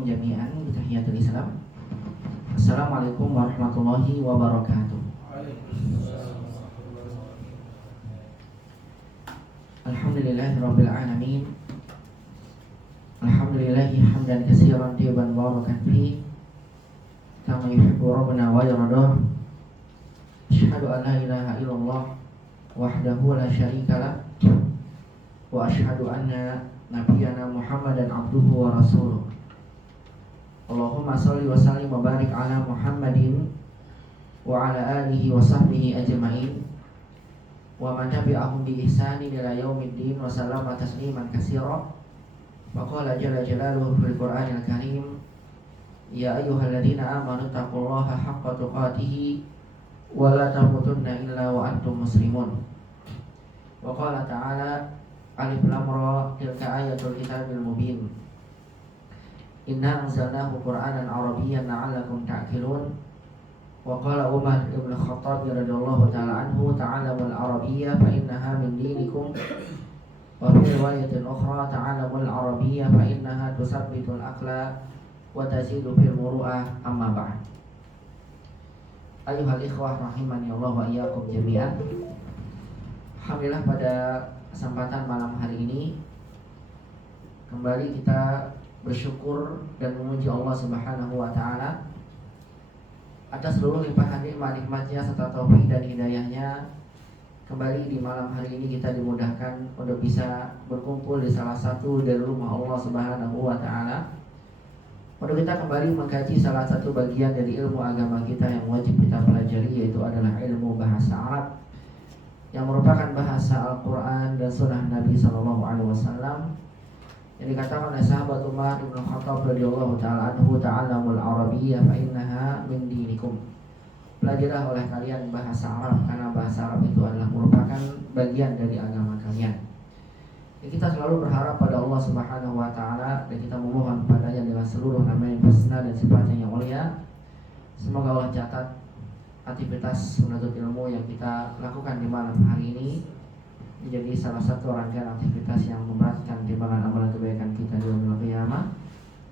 ahyikum jami'an bi tahiyatul Islam. Assalamualaikum warahmatullahi wabarakatuh. Alhamdulillahirabbil alamin. Alhamdulillahi hamdan katsiran tayyiban barakan fi kama yuhibbu rabbuna wa yardah. Asyhadu an la ilaha illallah wahdahu la syarika lah wa asyhadu anna nabiyyana Muhammadan abduhu wa rasuluh. Allahumma shalli wa sallim wa barik ala Muhammadin wa ala alihi wa sahbihi ajma'in wa man tabi'ahum bi ihsanin ila yaumiddin wa sallama tasliman katsira. Wa qala jalla jalaluhu fil Qur'anil Karim, ya ayyuhalladzina amanu taqullaha haqqa tuqatih wa la tamutunna illa wa antum muslimun. Wa qala ta'ala, alif lam ra, tilka ayatul kitabil mubin. Inna anzalnahu Qur'anan Arabiyyan la'allakum ta'qilun. Wa qala Umar ibn Khattab radhiyallahu ta'ala anhu, ta'allamul arabiyyah fa innaha min dinikum. Wa fi riwayatin ukhra, ta'allamul arabiyyah fa innaha tusabbitul aqla wa tazidu fil muru'ah. Amma ba'd. Ayuhal ikhwah rahimani Allah wa iyyakum jami'an. Alhamdulillah, pada kesempatan malam hari ini kembali kita bersyukur dan memuji Allah Subhanahu wa taala atas seluruh limpahan nikmat-nikmatnya serta taufik dan hidayahnya. Kembali di malam hari ini kita dimudahkan untuk bisa berkumpul di salah satu dari rumah Allah Subhanahu wa taala untuk kita kembali mengkaji salah satu bagian dari ilmu agama kita yang wajib kita pelajari, yaitu adalah ilmu bahasa Arab, yang merupakan bahasa Al-Quran dan Sunnah Nabi SAW. Yang dikatakan oleh sahabat Umar ibn Khattab radhiyallahu ta'ala anhu, ta'allamul arabiyyah fa innaha min dinikum. Pelajarilah oleh kalian bahasa Arab, karena bahasa Arab itu adalah merupakan bagian dari agama kalian. Jadi kita selalu berharap pada Allah Subhanahu wa taala dan kita memohon padanya dengan seluruh nama yang husna dan sifatnya yang mulia. Semoga Allah catat aktivitas menuntut ilmu yang kita lakukan di malam hari ini menjadi salah satu rangkaian aktivitas yang memberatkan timbangan amalan kebaikan kita di yaumil qiyamah.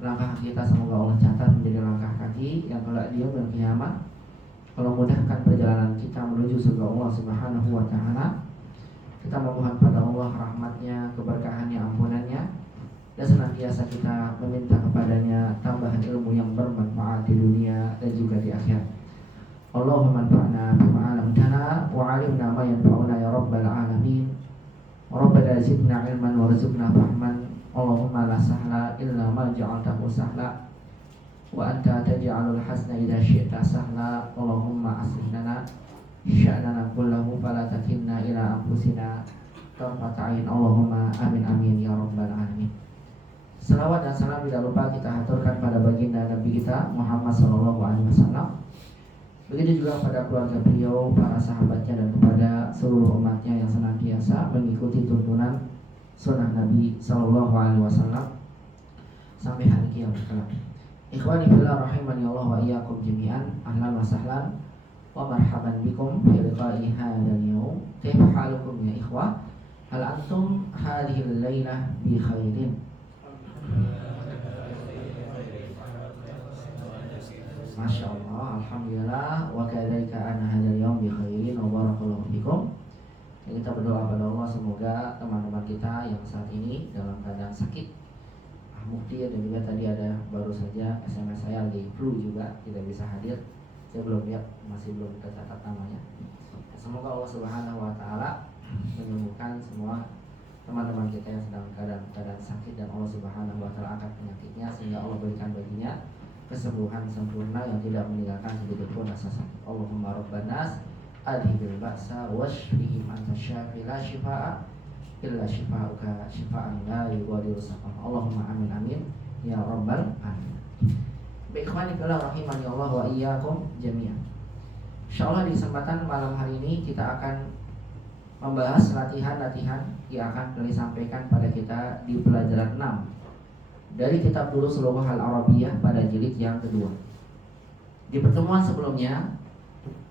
Langkah kita semoga Allah catat menjadi langkah kaki yang kelak di yaumil qiyamah. Allah mudahkan perjalanan kita menuju surga Allah Subhanahu wa taala. Kita memohon pada Allah rahmatnya, keberkahannya, ampunannya, dan senantiasa kita meminta kepadanya tambahan ilmu yang bermanfaat di dunia dan juga di akhirat. Allahumma anfa'na bima 'allamtana wa 'allimna ma yanfa'una ya rabbal alamin. Rabbana zidna 'ilman warzuqna fahman. Allahumma la sahla illa ma ja'altahu sahla wa anta taj'alul hasna idza syi'ta sahla. Allahumma aslih lana sya'nana kullahu fala takilna ila anfusina tarfata 'ain. Allahumma amin amin ya rabbal alamin. Salawat dan salam tidak lupa kita haturkan pada baginda Nabi kita Muhammad sallallahu alaihi wasallam. Begitu juga pada keluarga beliau, para sahabatnya, dan kepada seluruh umatnya yang senantiasa mengikuti tuntunan sunnah Nabi Sallallahu Alaihi Wasallam sampai hari kiamat kelak. Ikhwani fillah rahimani Allah wa iyyakum jami'an. Ahlan wa sahlan wa marhaban bikum fi liqa'i hadzal yawm. Kaifa halukum ya ikhwah? Hal antum hadhihi al-lailah bi khairin? Masya Allah, alhamdulillah, wa kadzalika ana hadzal yaum bi khairin wa barakallahu fikum. Kita berdoa pada Allah semoga teman-teman kita yang saat ini dalam keadaan sakit, Mufti dan juga tadi ada baru saja SMS saya lagi flu juga tidak bisa hadir. Saya belum lihat, masih belum tercatat namanya. Semoga Allah Subhanahu wa taala menyembuhkan semua teman-teman kita yang sedang keadaan sakit, dan Allah Subhanahu wa taala angkat penyakitnya sehingga Allah berikan baginya kesembuhan sempurna yang tidak meninggalkan sedikit pun rasa sakit. Allahumma rabban nas adhibil ba'sa washfihim anta syafi la shifaa illa shifauka shifaan la yughadiru saqama. Allahumma amin amin ya rabbal alamin. Ikhwani fillah rahimani Allah wa iyyakum jami'an. Insyaallah di kesempatan malam hari ini kita akan membahas latihan-latihan yang akan kami sampaikan pada kita di pelajaran 6 dari kitab Durus Lughah Al-Arabiyyah pada jilid yang kedua. Di pertemuan sebelumnya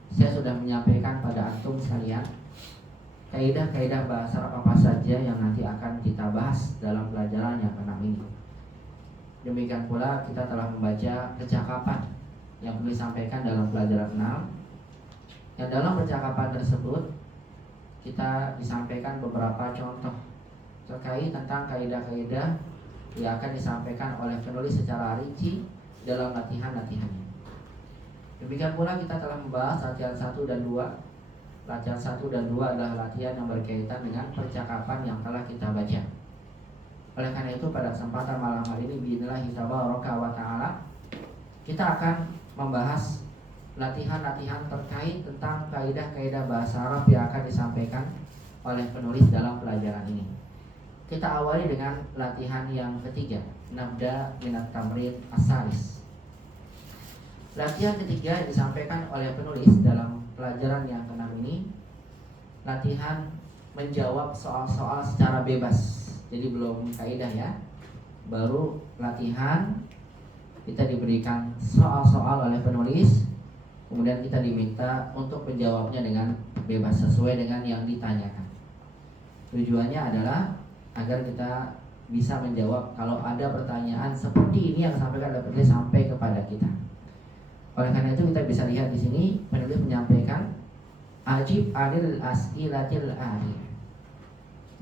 saya sudah menyampaikan pada antum sekalian kaidah-kaidah bahasa Arab apa saja yang nanti akan kita bahas dalam pelajaran yang ke-6 ini. Demikian pula kita telah membaca percakapan yang disampaikan dalam pelajaran 6. Yang dalam percakapan tersebut kita disampaikan beberapa contoh terkait tentang kaidah-kaidah yang akan disampaikan oleh penulis secara rinci dalam latihan-latihannya. Demikian pula kita telah membahas latihan 1 dan 2. Latihan 1 dan 2 adalah latihan yang berkaitan dengan percakapan yang telah kita baca. Oleh karena itu pada kesempatan malam hari ini biidznillah tabaraka wa ta'ala kita akan membahas latihan-latihan terkait tentang kaidah-kaidah bahasa Arab yang akan disampaikan oleh penulis dalam pelajaran ini. Kita awali dengan latihan yang ketiga, nabda minat tamrin as-salis. Latihan ketiga yang disampaikan oleh penulis dalam pelajaran yang ke-6 ini, latihan menjawab soal-soal secara bebas. Jadi belum kaidah ya, baru latihan. Kita diberikan soal-soal oleh penulis, kemudian kita diminta untuk menjawabnya dengan bebas sesuai dengan yang ditanyakan. Tujuannya adalah agar kita bisa menjawab kalau ada pertanyaan seperti ini yang disampaikan oleh penulis sampai kepada kita. Oleh karena itu kita bisa lihat di sini penulis menyampaikan ajib anil as'ilatil ati.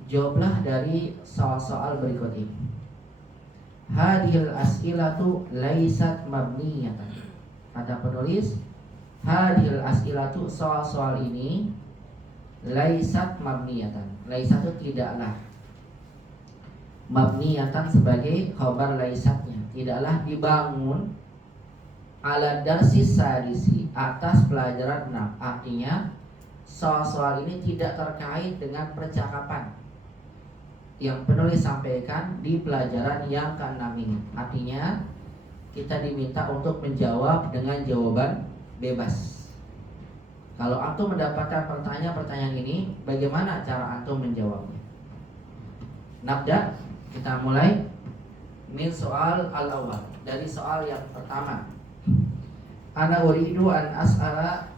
Jawablah dari soal-soal berikut ini. Hadhil as'ilatu laisat mabniyatan. Kata penulis, hadhil as'ilatu, soal-soal ini laisat mabniyatan. Laisat itu tidaklah, mabniyatan sebagai khabar laisatnya, tidaklah dibangun ala darsis sadisi, atas pelajaran 6. Artinya soal-soal ini tidak terkait dengan percakapan yang penulis sampaikan di pelajaran yang ke-6 ini. Artinya kita diminta untuk menjawab dengan jawaban bebas. Kalau antum mendapatkan pertanyaan ini, bagaimana cara antum menjawabnya? Nabda, kita mulai min soal al-awwal, dari soal yang pertama. Ana uridu an as'ala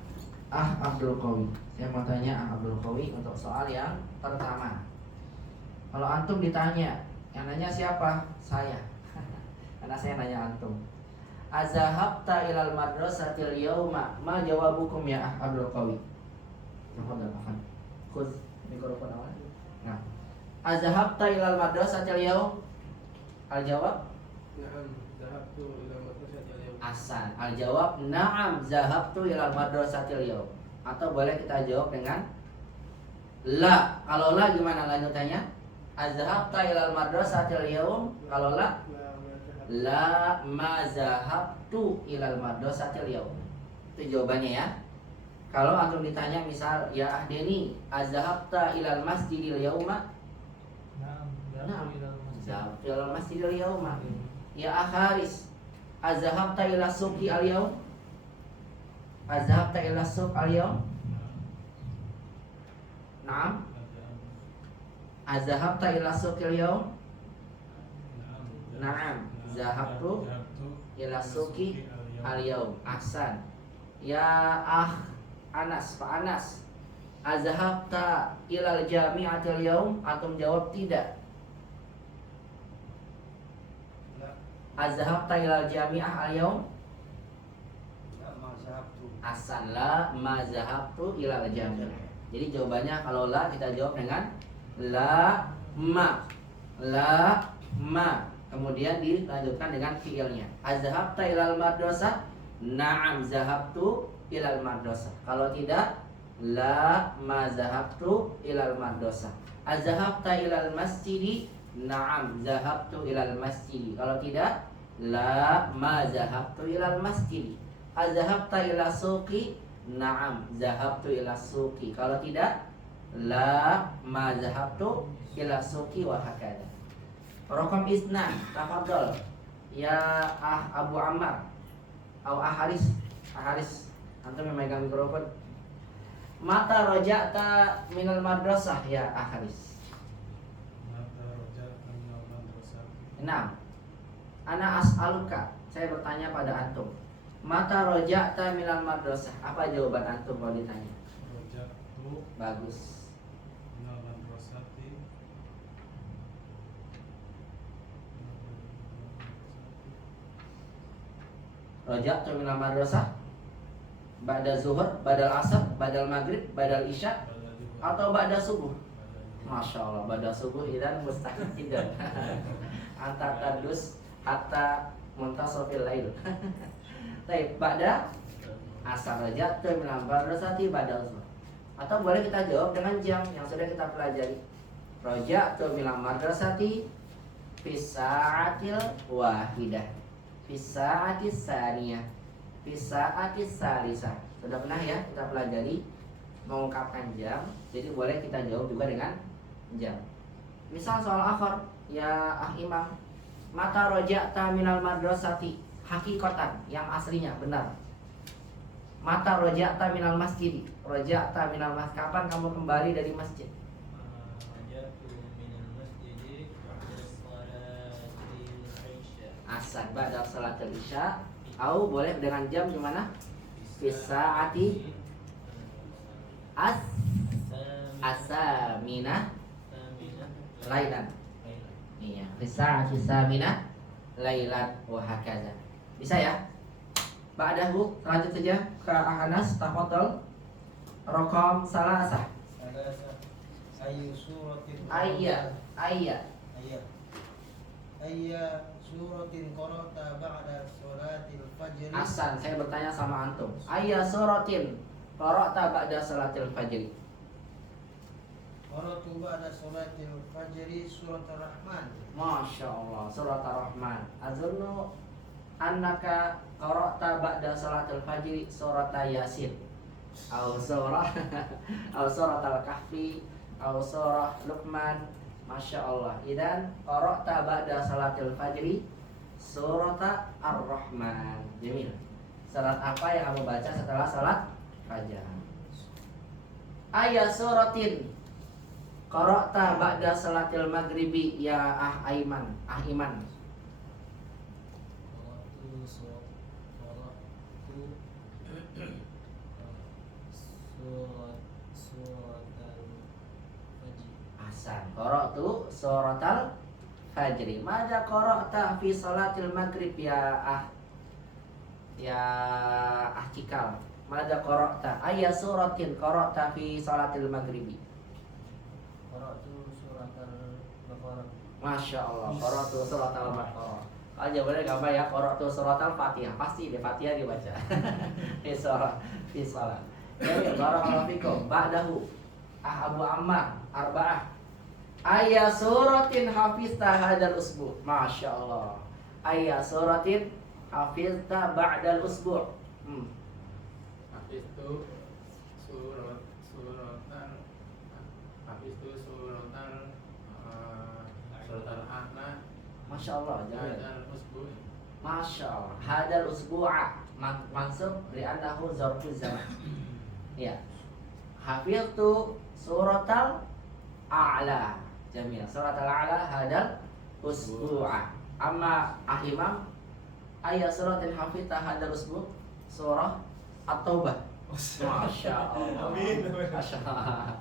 Abdul Qawi. Saya mau tanya Abdul Qawi untuk soal yang pertama. Kalau antum ditanya, yang nanya siapa? Saya. Karena saya nanya antum. Azahabta ilal madrasatil yauma, ma jawabukum ya Abdul Qawi? Tafadhal Afan. Khudh mikrofon awal. Nah. Azahabta ilal madrasatil yaum? Al-jawab? Na'am, zahabtu ilal madrasatil yaum. Ahsan. Al-jawab na'am, zahabtu ilal madrasatil yaum. Atau boleh kita jawab dengan la. Kalau la gimana lanjutannya? Azhabta ilal madrasatil yaum. Kalau la, la ma zahabtu ilal madrasatil yaum. Itu jawabannya ya. Kalau antum ditanya misal ya Ahdeni, azhabta ilal masjidil yauma? Na'am, zahabtu ilal masjidil yauma. Ya Akharis, azhabta ila suqi al yaum? Azhabta ila suq al yaum? Na'am. Azhabta ila suqil yaum? Na'am. Zahabtu ila suqi al yaum. Ahsan. Ya Anas, Pak Anas, azhabta ilal jami'atil yaum? Antum jawab tidak. Azhabta ilal jami'ah al yaum? Ahsan, la ma zahabtu ilal jami'ah. Jadi jawabannya kalau la kita jawab dengan la ma. La ma. Kemudian dilanjutkan dengan fiilnya. Azhabta ilal madrasah? Na'am zahabtu ilal madrasah. Kalau tidak, la ma zahabtu ilal madrasah. Azhabta ilal masjidi? Na'am zahabtu ilal masjidi. Kalau tidak, la ma zahabtu ilal masjidi. Azhabta ila suqi? Na'am zahabtu ila suqi. Kalau tidak, la ma zahabtu ila suqi wa hakada. Raqam isnan, tafadhol. Ya Abu Ammar atau Haris. Haris, antum yang megang mikrofon. Mata raja'ta minal madrasah ya Haris? Mata raja'ta minal madrasah? Enam. Ana as'aluka, saya bertanya pada antum. Mata raja'ta minal madrasah? Apa jawaban antum kalau ditanya? Raja'tu. Bagus. Minal madrasati. Raja'tu minal madrasah ba'da zuhur, ba'dal asar, ba'dal maghrib, ba'dal isya atau ba'da subuh. Masya Allah, ba'da subuh idan mustahil tidak. Anta tadus hatta muntasofil lail. Baik, ba'da asar raja'tu minal madrasati ba'da zuhur. Atau boleh kita jawab dengan jam yang sudah kita pelajari. Raja'tu minal madrasati fis sa'atil wahidah, fis sa'atis saniyah, fis sa'atis salisah. Sudah pernah ya kita pelajari mengungkapkan jam. Jadi boleh kita jawab juga dengan jam. Misal soal akhir, ya imam, mata raja'ta minal madrasati, hakikatan yang aslinya benar. Mata raja'ta minal masjid, raja'ta minal masjid, kapan kamu kembali dari masjid? Asar ba'da salatul isya, atau boleh dengan jam gimana? Fisaati asamina lailan. Iya, fisaati samina lailan wa hakaza. Bisa ya? Ba'dahu lanjut saja ke Anas, tafadhal. Raqam salasah. Ayyu suratin Ayya suratin qara'ta ba'da sholatil fajr. Hasan, saya bertanya sama antum. Ayya suratin qara'ta ba'da sholatil fajr. Qara'tu ba'da sholatil fajr surat Ar-Rahman. Masya Allah, surat Ar-Rahman. Azunnu annaka qara'ta ba'da sholatil fajr surat Yasin. Au surah au surat Al-Kahfi au surah Luqman. Masya Allah. Idan qara'ta ba'da salatil fajri surat Ar-Rahman. Jamil. Surat apa yang kamu baca setelah salat fajar? Ayat suratin qara'ta ba'da salatil maghribi ya Iman. Qara'tu suratal fajri. Mada qara'ta fi salatil maghrib ya Cikal. Mada qara'ta ayya suratin qara'ta fi salatil maghribi. Qara'tu suratal Baqarah. Masya Allah, qara'tu suratal Baqarah. Kalau jawabannya gampang ya, qara'tu suratal Fatihah. Pasti di Fatihah dibaca. Fi salat. Ya, barakallahu fikum. Ba'dahu Abu Ammar arba'ah. Ayya suratin hafizta hadal usbu'. Masya Allah. Ayya suratin hafizta ba'dal usbu'. Hafiztu suratan A'la. Masya Allah. Hadal usbu'. Masya Allah. Hadal usbu'a mansub li'annahu zarfu zaman. Ya. Hafiztu suratal A'la. Jamil. Surat Al-A'la hadal usbu'a. Amma imam ayat suratin hafizta hadal usbu' surah At-Taubah. Masya Allah. Amin. Masya Allah.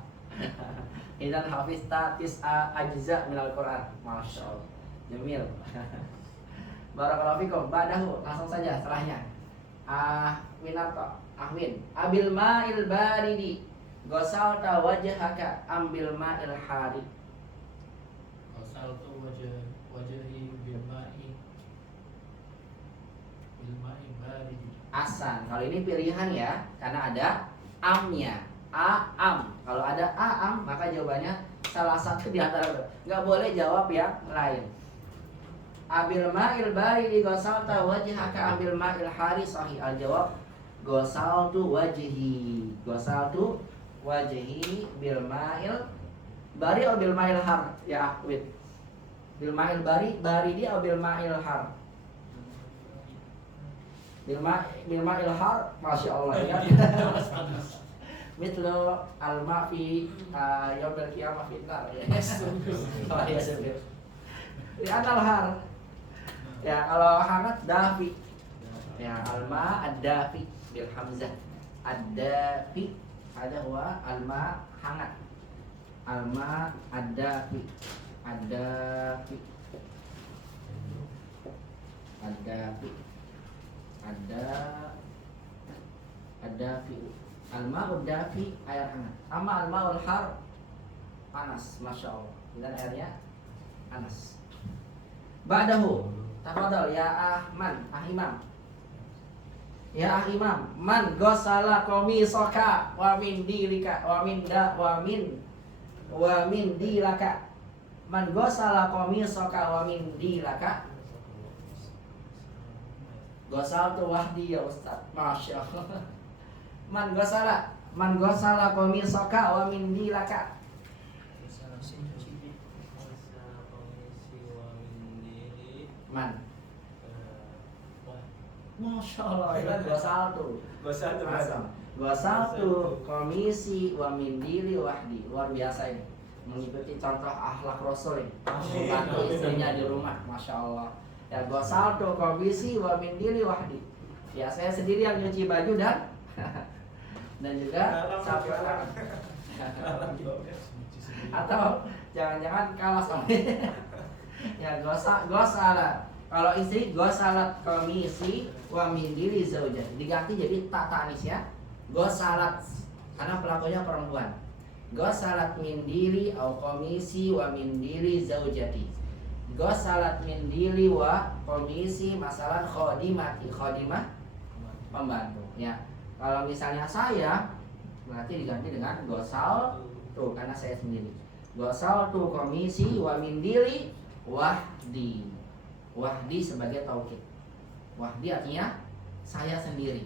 Idan hafizta tis'a ajza minal Quran. Masya Allah. Jamil. Barakallahu fikum. Ba'dahu langsung saja setelahnya. Ahwin. Abil ma'il baridi ghasalta wajhaka ambil ma'il hari. Ghasaltu wajhi bil ma'i barid. Asan. Kalau ini pilihan ya, karena ada amnya. Am. Kalau ada am, maka jawabannya salah satu di antara. Nggak boleh jawab yang lain. Abil ma'il baridi ghasalta wajhaka ambil ma'il hari sahih. Al jawab ghasaltu wajhi bil ma'il bari atau bil ma'il har ya Ahwid. Bil ma'il bari di atau bil ma'il har? Bil ma'il har. Masya Allah ya. Mitlu al-ma fi yaumil qiyamah finnar ya. Oh ya sebab. Di anal har. Ya kalau hangat dafi. Ya al-ma ad-dafi bil hamzah. Ad-dafi ada huwa al-ma hangat. Al-ma ad-dafi. Ad-dafi. Ada fi al-ma'ud dafi, air hangat. Sama al-ma'ul har, panas, masya Allah. Dan airnya panas. Ba'dahu, tafadhal ya Imam. Ya Imam, man gosala qamisaka wa min dilika wa min dilaka. Man gosala qamisaka wa min dilaka. Gosal tu wahdi ya Ustaz. Masya Allah. Man gosala qamisaka wa min dilaka. Man. Masya Allah, itu gosal tu komisi wa min dili wahdi. Luar biasa ini, mengikuti contoh akhlak Rasul ini, membantu istrinya di rumah. Masya Allah. Ya, gosal tu komisi wa min dili wahdi. Ya, saya sendiri yang nyuci baju dan juga sapu tangan. Atau jangan-jangan kalah sama. Ya, gosala. Kalau istri gosalat komisi wa min dili zaujah, diganti jadi tak tanis ya. Gosalat karena pelakunya perempuan. Gosalat min dili au komisi wa min dili zaujati. Gosalat min dili wa komisi masalah khodimati. Khodimah pembantu ya. Kalau misalnya saya berarti diganti dengan gosal tuh karena saya sendiri. Gosal tuh komisi wa min dili wahdi. Wahdi sebagai taukid. Wahdi artinya saya sendiri.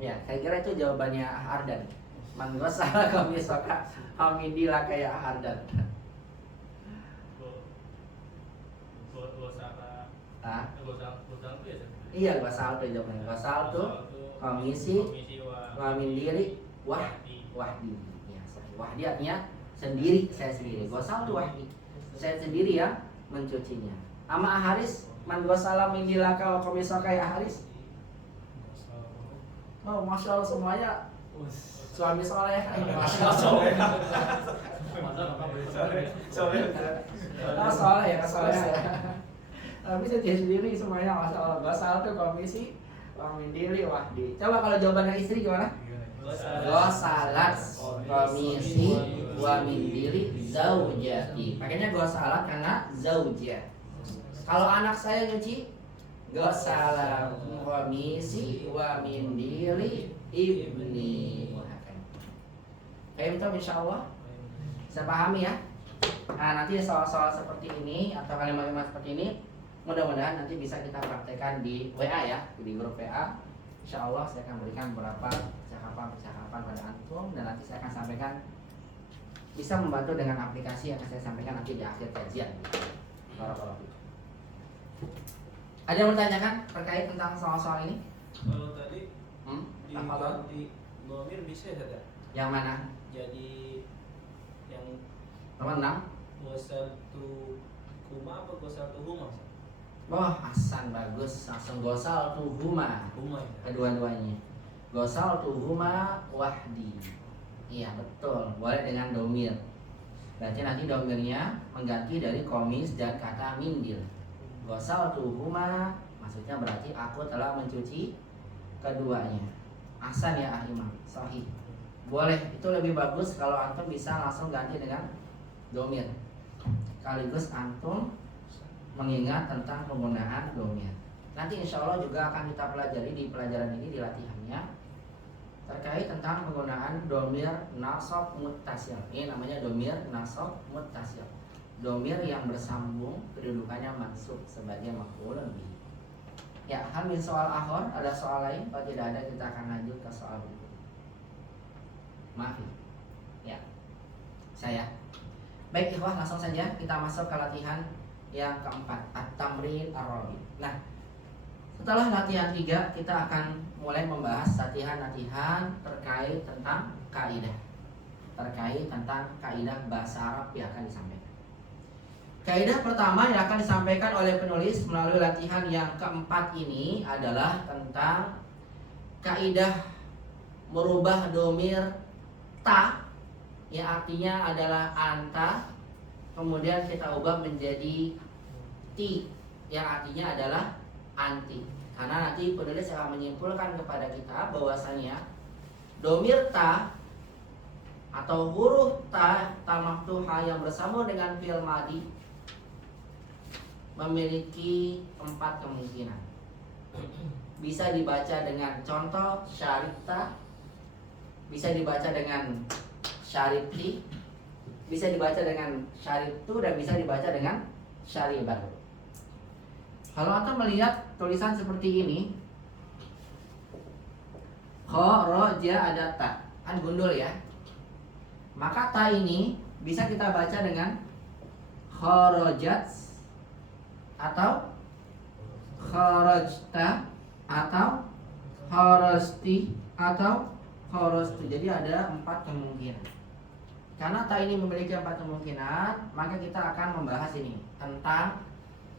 Ya, saya kira itu jawabannya Ardan. Man gosala qamisaka hamidilaka ya Ardan. Gosal itu ya? Iya, gosal itu jawabannya. Gosal itu komisi wa min dili wahdi. Ya, wahdi artinya sendiri, saya sendiri. Gosal itu wahdi. Saya sendiri ya mencucinya. Ama Haris, man gosala min dilaka wa komisaka ya Haris. Oh, masya Allah semuanya suami soleh. Masya Allah. Oh, soleh ya, soleh. Tapi saya sendiri semuanya masya Allah. Gosal itu komisi wa min dili wahdi. Coba kalau jawabannya istri gimana? Gosalat komisi wa min dili zaujati. Makanya gosalat karena zaujah. Kalau anak saya nyuci gosalat komisi wa min dili ibni. Kayak itu insyaallah saya pahami ya. Nah, nanti soal-soal seperti ini atau kalimat-kalimat seperti ini mudah-mudahan nanti bisa kita praktekkan di WA ya, di grup WA. Insyaallah saya akan berikan beberapa percakapan pada antum dan nanti saya akan sampaikan, bisa membantu dengan aplikasi yang akan saya sampaikan nanti di akhir kajian. Barakallahu. Ada yang bertanyakan terkait tentang soal-soal ini? Kalau tadi diganti domir bisa saja. Yang mana? Jadi yang Nomor 6. gosal tu kuma apa gosal tu huma? Oh, Hasan bagus. Langsung gosal tuhuma. Huma ya. Kedua-duanya. Gosal tuhuma wahdi. Iya betul. Boleh dengan domir. Berarti nanti domirnya mengganti dari komis dan kata mindil. Gosal tuhuma maksudnya berarti aku telah mencuci keduanya. Hasan ya Imam. Sahih. Boleh. Itu lebih bagus kalau antum bisa langsung ganti dengan domir. Sekaligus antum mengingat tentang penggunaan domir. Nanti insya Allah juga akan kita pelajari di pelajaran ini, di latihannya, terkait tentang penggunaan domir nasab muttasil. Ini namanya domir nasab muttasil. Domir yang bersambung kedudukannya mansub sebagai maf'ulun bih. Ya, hamil soal akhir. Ada soal lain? Kalau tidak ada kita akan lanjut ke soal berikut. Maaf ya, saya. Baik ikhwah, langsung saja kita masuk ke latihan yang keempat, at-tamrin ar-rabi. Nah, setelah latihan 3 kita akan mulai membahas latihan-latihan terkait tentang kaidah. Terkait tentang kaidah bahasa Arab yang akan disampaikan. Kaidah pertama yang akan disampaikan oleh penulis melalui latihan yang keempat ini adalah tentang kaidah merubah domir ta, yang artinya adalah anta, kemudian kita ubah menjadi ti, yang artinya adalah anti. Karena nanti penulis akan menyimpulkan kepada kita bahwasanya domir ta atau huruf ta maftuhah yang bersambung dengan fi'il madi memiliki 4 kemungkinan. Bisa dibaca dengan contoh syaribta, bisa dibaca dengan syaribti, bisa dibaca dengan syaribtu, dan bisa dibaca dengan syaribat. Kalau Anda melihat tulisan seperti ini, kharaja ada ta, kan gundul ya. Maka ta ini bisa kita baca dengan kharajat atau kharajta atau kharajti atau kharajtu. Jadi ada 4 kemungkinan. Karena ta ini memiliki 4 kemungkinan, maka kita akan membahas ini tentang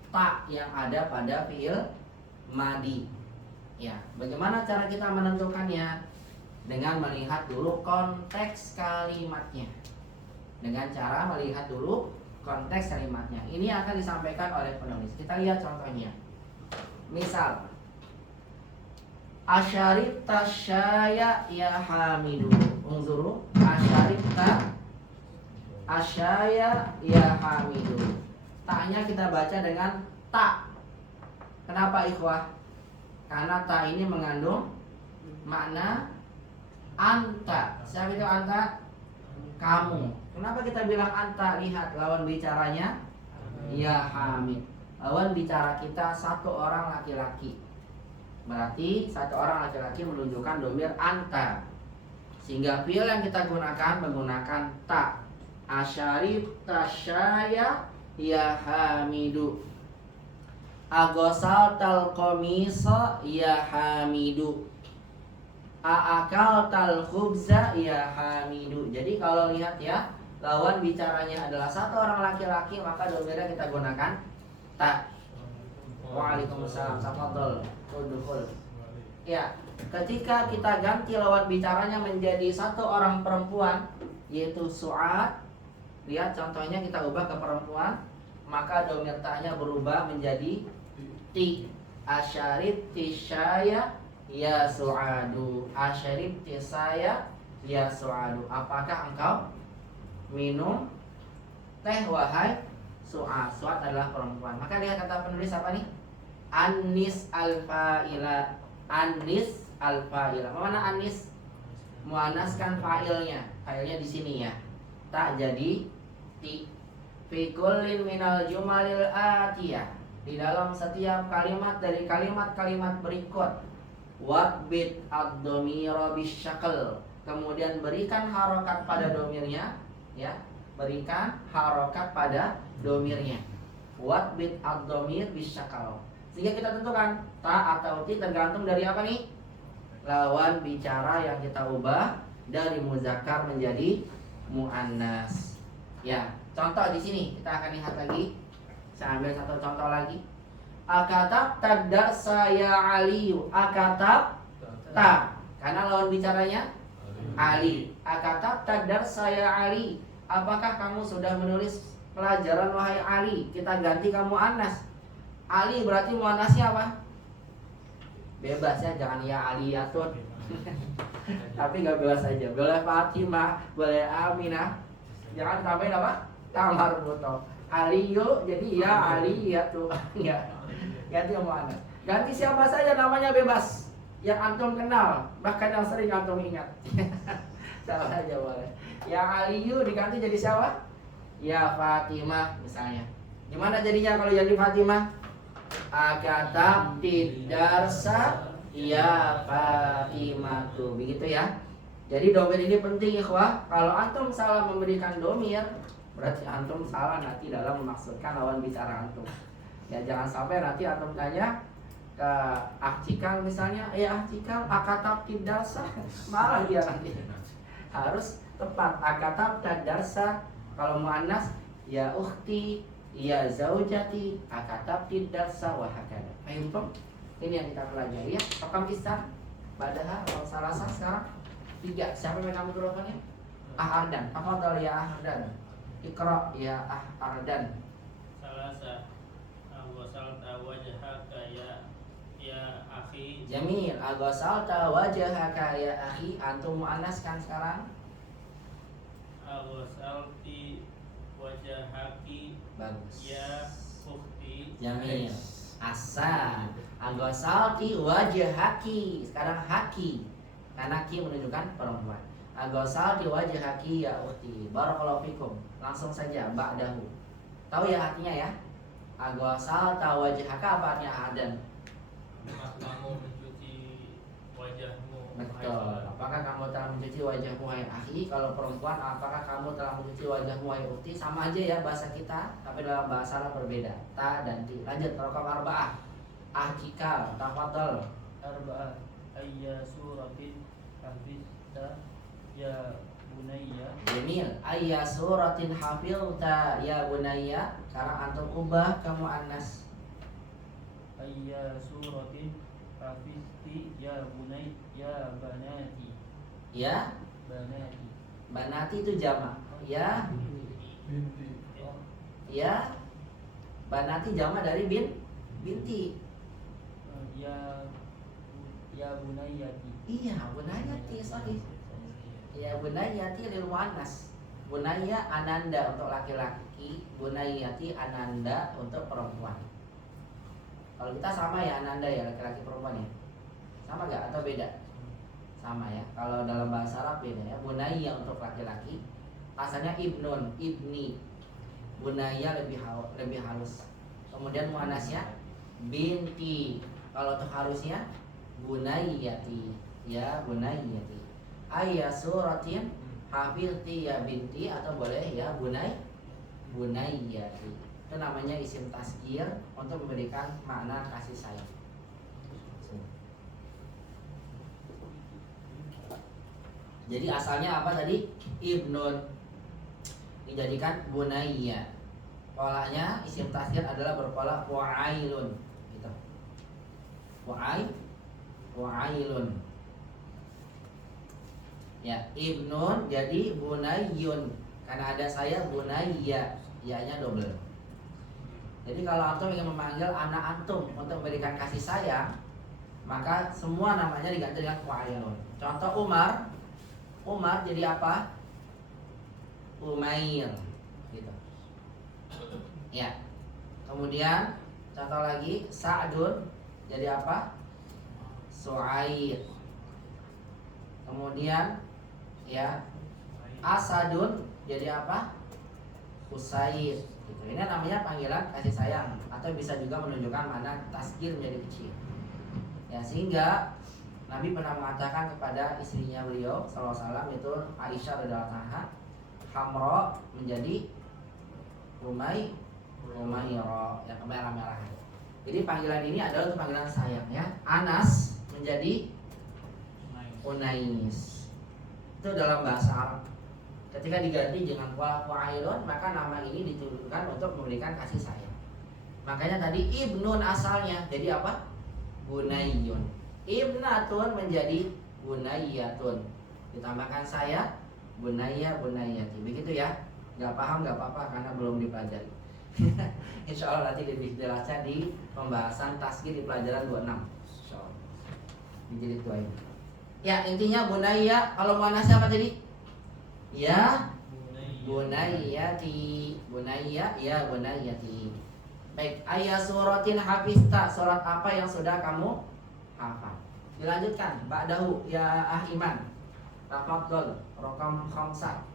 ta yang ada pada fi'il madi. Ya, bagaimana cara kita menentukannya? Dengan melihat dulu konteks kalimatnya. Dengan cara melihat dulu konteks kalimatnya. Ini akan disampaikan oleh penulis. Kita lihat contohnya. Misal, asyaribta syaya ya hamidu. Unzuru, asyaribta asyaya ya hamidu. Ta-nya kita baca dengan ta. Kenapa ikhwah? Karena ta ini mengandung makna anta. Siapa itu anta? Kamu. Kenapa kita bilang anta? Lihat lawan bicaranya ya hamid. Lawan bicara kita satu orang laki-laki. Berarti satu orang laki-laki menunjukkan domir anta. Sehingga fi'il yang kita gunakan menggunakan ta. Asyaribta syaya ya hamidu. Agosal tal komisa ya hamidu. Aakal tal khubza ya hamidu. Jadi kalau lihat ya, lawan bicaranya adalah satu orang laki-laki, maka domirnya kita gunakan ta. Waalaikumsalam. Tafadhol. Udkhul. Ya, ketika kita ganti lawan bicaranya menjadi satu orang perempuan, yaitu Su'ad. Lihat contohnya kita ubah ke perempuan, maka domir ta-nya berubah menjadi ti. Asyaribti syaya ya Su'adu. Asyaribti saya ya Su'adu. Apakah engkau minum teh wahai Su'ad? Su'ad adalah perempuan. Maka lihat kata penulis apa nih? Anis al-fa'ila. Anis al-fa'ila. Mana anis? Muannaskan fa'ilnya. Fa'ilnya di sini ya. Tak jadi ti. Fi kullin minal jumalil atiyah. Di dalam setiap kalimat dari kalimat-kalimat berikut. Wabit ad-domira bisyakal. Kemudian berikan harokat pada domirnya, ya. Berikan harokat pada domirnya. Wabit ad-domir bisyakal. Sehingga kita tentukan ta atau ti tergantung dari apa nih? Lawan bicara yang kita ubah dari muzakkar menjadi muannas. Ya, contoh di sini kita akan lihat lagi. Saya ambil satu contoh lagi. Akatab tadar saya Aliyu. Akatab ta. Karena lawan bicaranya Ali. Akatab tadar saya Ali. Apakah kamu sudah menulis pelajaran wahai Ali? Kita ganti kamu Anas. Ali berarti muannasnya apa? Bebas ya, jangan ya Aliyatun. Tapi nggak bebas saja. Boleh Fatimah, boleh Aminah. Jangan tambahin apa? Tamar buto. Aliyo, jadi ya Aliyatu. Enggak. Ganti muannas. Ganti siapa saja namanya bebas. Yang antum kenal, bahkan yang sering antum ingat. Salah aja boleh. Ya Aliyu diganti jadi siapa? Ya Fatimah misalnya. Gimana jadinya kalau jadi Fatimah? Akatab tidarsa ya Fatimah tuh. Begitu ya. Jadi domir ini penting ikhwah. Kalau antum salah memberikan domir, berarti antum salah nanti dalam memaksudkan lawan bicara antum. Ya jangan sampai nanti antum tanya ke Ahcikal misalnya, ya Ahcikal akatab tidarsa, malah dia nanti. Harus tepat akatab tidarsa. Kalau muannas ya ukhti, ya zaujati, akatab tidarsa wa hakada. Paham? Ini yang kita pelajari ya. Rekam kisah Badaha atau Salasa sekarang 3. Siapa yang kamu mikrofonnya? Ardan. Tafadhal ya Ardan. Iqra ya Ardan. Salasa. Wasalta wajhaka ya ya akhi. Jamil. Aghasalta wajhaka ya akhi. Antum muannas kan sekarang? Aghasalti wajhaki Bagus. ya ukhti. Jamil. Ahsan. Aghasalti wajhaki. Sekarang haki. Karena ki menunjukkan perempuan. Aghasalti wajhaki ya ukhti. Barakallahu fikum. Langsung saja ba'dahu. Tahu ya artinya ya? Aghasalta wajhaka apa artinya Adam? Apakah kamu mencuci wajahmu? Betul. Apakah kamu telah mencuci wajahmu hai akhi? Kalau perempuan, apakah kamu telah mencuci wajahmu hai ukhti? Sama aja ya bahasa kita, tapi dalam bahasa Arab berbeda. Ta dan ti. Lanjut raqam arba'ah. Ahkika, tafadhal. Arba'ah ayya suratin hafizta ya bunayya. Jamil. Ayya suratin hafilta ya bunayya. Sekarang antum ubah kamu muannas. Ayya suratin hafizti ya bunay ya banati. Ya, Banati. banati itu jamak. Ya, ya. Banati jamak dari binti. Ya bunayyati. Iya, bunayati, sorry. Ya bunayati lil muannas. Bunaya ananda untuk laki-laki, bunayati ananda untuk perempuan. Kalau kita sama ya ananda ya laki-laki perempuan ya. Sama gak atau beda? Sama ya. Kalau dalam bahasa Arab beda ya. Bunaya untuk laki-laki, asalnya ibnun, ibni. Bunaya lebih halus. Kemudian muannasnya binti. Kalau untuk halusnya bunayyati. Ya bunayyati. Ayya suratin hafilti ya binti, atau boleh ya bunayyati. Itu namanya isim tasghir untuk memberikan makna kasih sayang. Jadi asalnya apa tadi? Ibnun dijadikan bunayya. Polanya isim tasghir adalah berpola wa'ailun gitu. Wa'ailun. Ya, ibnun jadi bunayyun. Karena ada saya bunayya, ya-nya double. Jadi kalau antum ingin memanggil anak antum untuk memberikan kasih sayang, maka semua namanya diganti dengan wa'ailun. Contoh Umar jadi apa? Umair gitu. Ya. Kemudian contoh lagi Sa'dun jadi apa? Su'aid. Kemudian ya Asadun jadi apa? Usaid gitu. Ini namanya panggilan kasih sayang, atau bisa juga menunjukkan mana tasghir menjadi kecil. Ya, sehingga Nabi pernah mengatakan kepada istrinya beliau sallallahu alaihi wasallam, itu Aisyah radhiyallahu anha, Hamra menjadi Umairah, yang merah-merah. Jadi panggilan ini adalah untuk panggilan sayang ya. Anas menjadi Unais. Itu dalam bahasa Arab. Ketika diganti dengan wa'ailun, maka nama ini ditujukan untuk memberikan kasih sayang. Makanya tadi ibnun asalnya jadi apa? Bunayyun. Ibnatun menjadi bunayyatun. Ditambahkan saya bunayya bunayyati. Begitu ya. Gak paham gak apa-apa karena belum dipelajari. Insya Allah nanti lebih jelasnya di pembahasan tasghir di pelajaran 26. Insya Allah. Di jilid 2 ini. Ya, intinya bunayya, kalau muannasnya apa tadi? Ya bunayyati. Bunayya ya bunayyati. Baik, ayat suratin hafizta, surat apa yang sudah kamu hafal? Dilanjutkan, ba'dahu ya Iman. Tafadhol, raqam 5.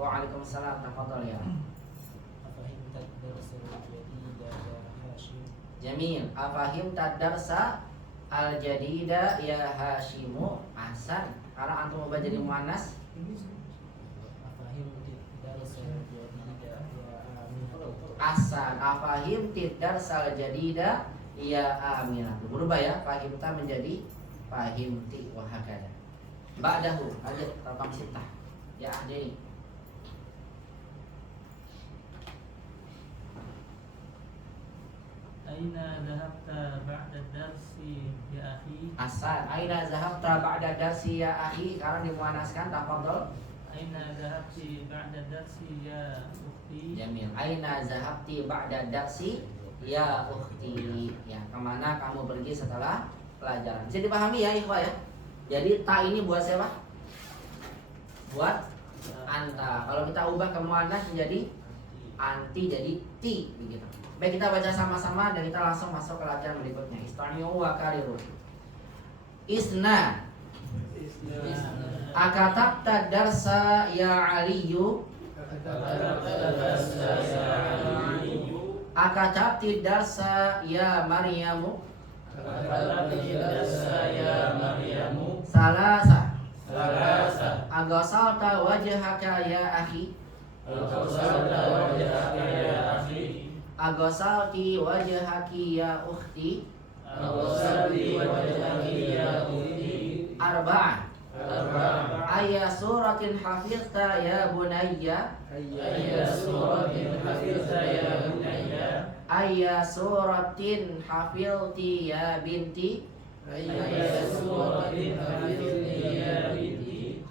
Waalaikumsalam, tafadhol ya. Jamil. Afahim tadarsa al-jadida ya Hashimu. Ahsan. Kalau antum ubah jadi muannas, ahsan. Afahim tadarsa al-jadida ya Aminah. Berubah ya. Fahimta menjadi fahimti, wa hakada. Ba'dahu, lanjut raqam 6. Ya jadi Aina dhahabta ba'da darsi ya akhi? ahsan. Aina zahabta ba'da darsi ya akhi. Sekarang dimuannaskan, tafadhol. Aina dhahabti ba'da darsi ya ukhti? Jamil. Aina zahabti ba'da darsi Ya ukhti. Ya, kemana kamu pergi setelah pelajaran? Bisa dipahami ya ikhwah ya. Jadi ta ini buat siapa? Buat anta. Kalau kita ubah ke muannas menjadi anti, jadi ti begitu. Baik, kita baca sama-sama dan kita langsung masuk ke latihan berikutnya. Istami'u wa kariru. Isna. Akatabta darsa ya Aliyu. Akatabti darsa ya Maryamu. Salasa. Agasalta wajhaka ya akhi. Agasalti wajhaki ya ukhti. Arba'ah. Ayya suratin hafizta ya bunayya. Ayya suratin hafizti ya binti.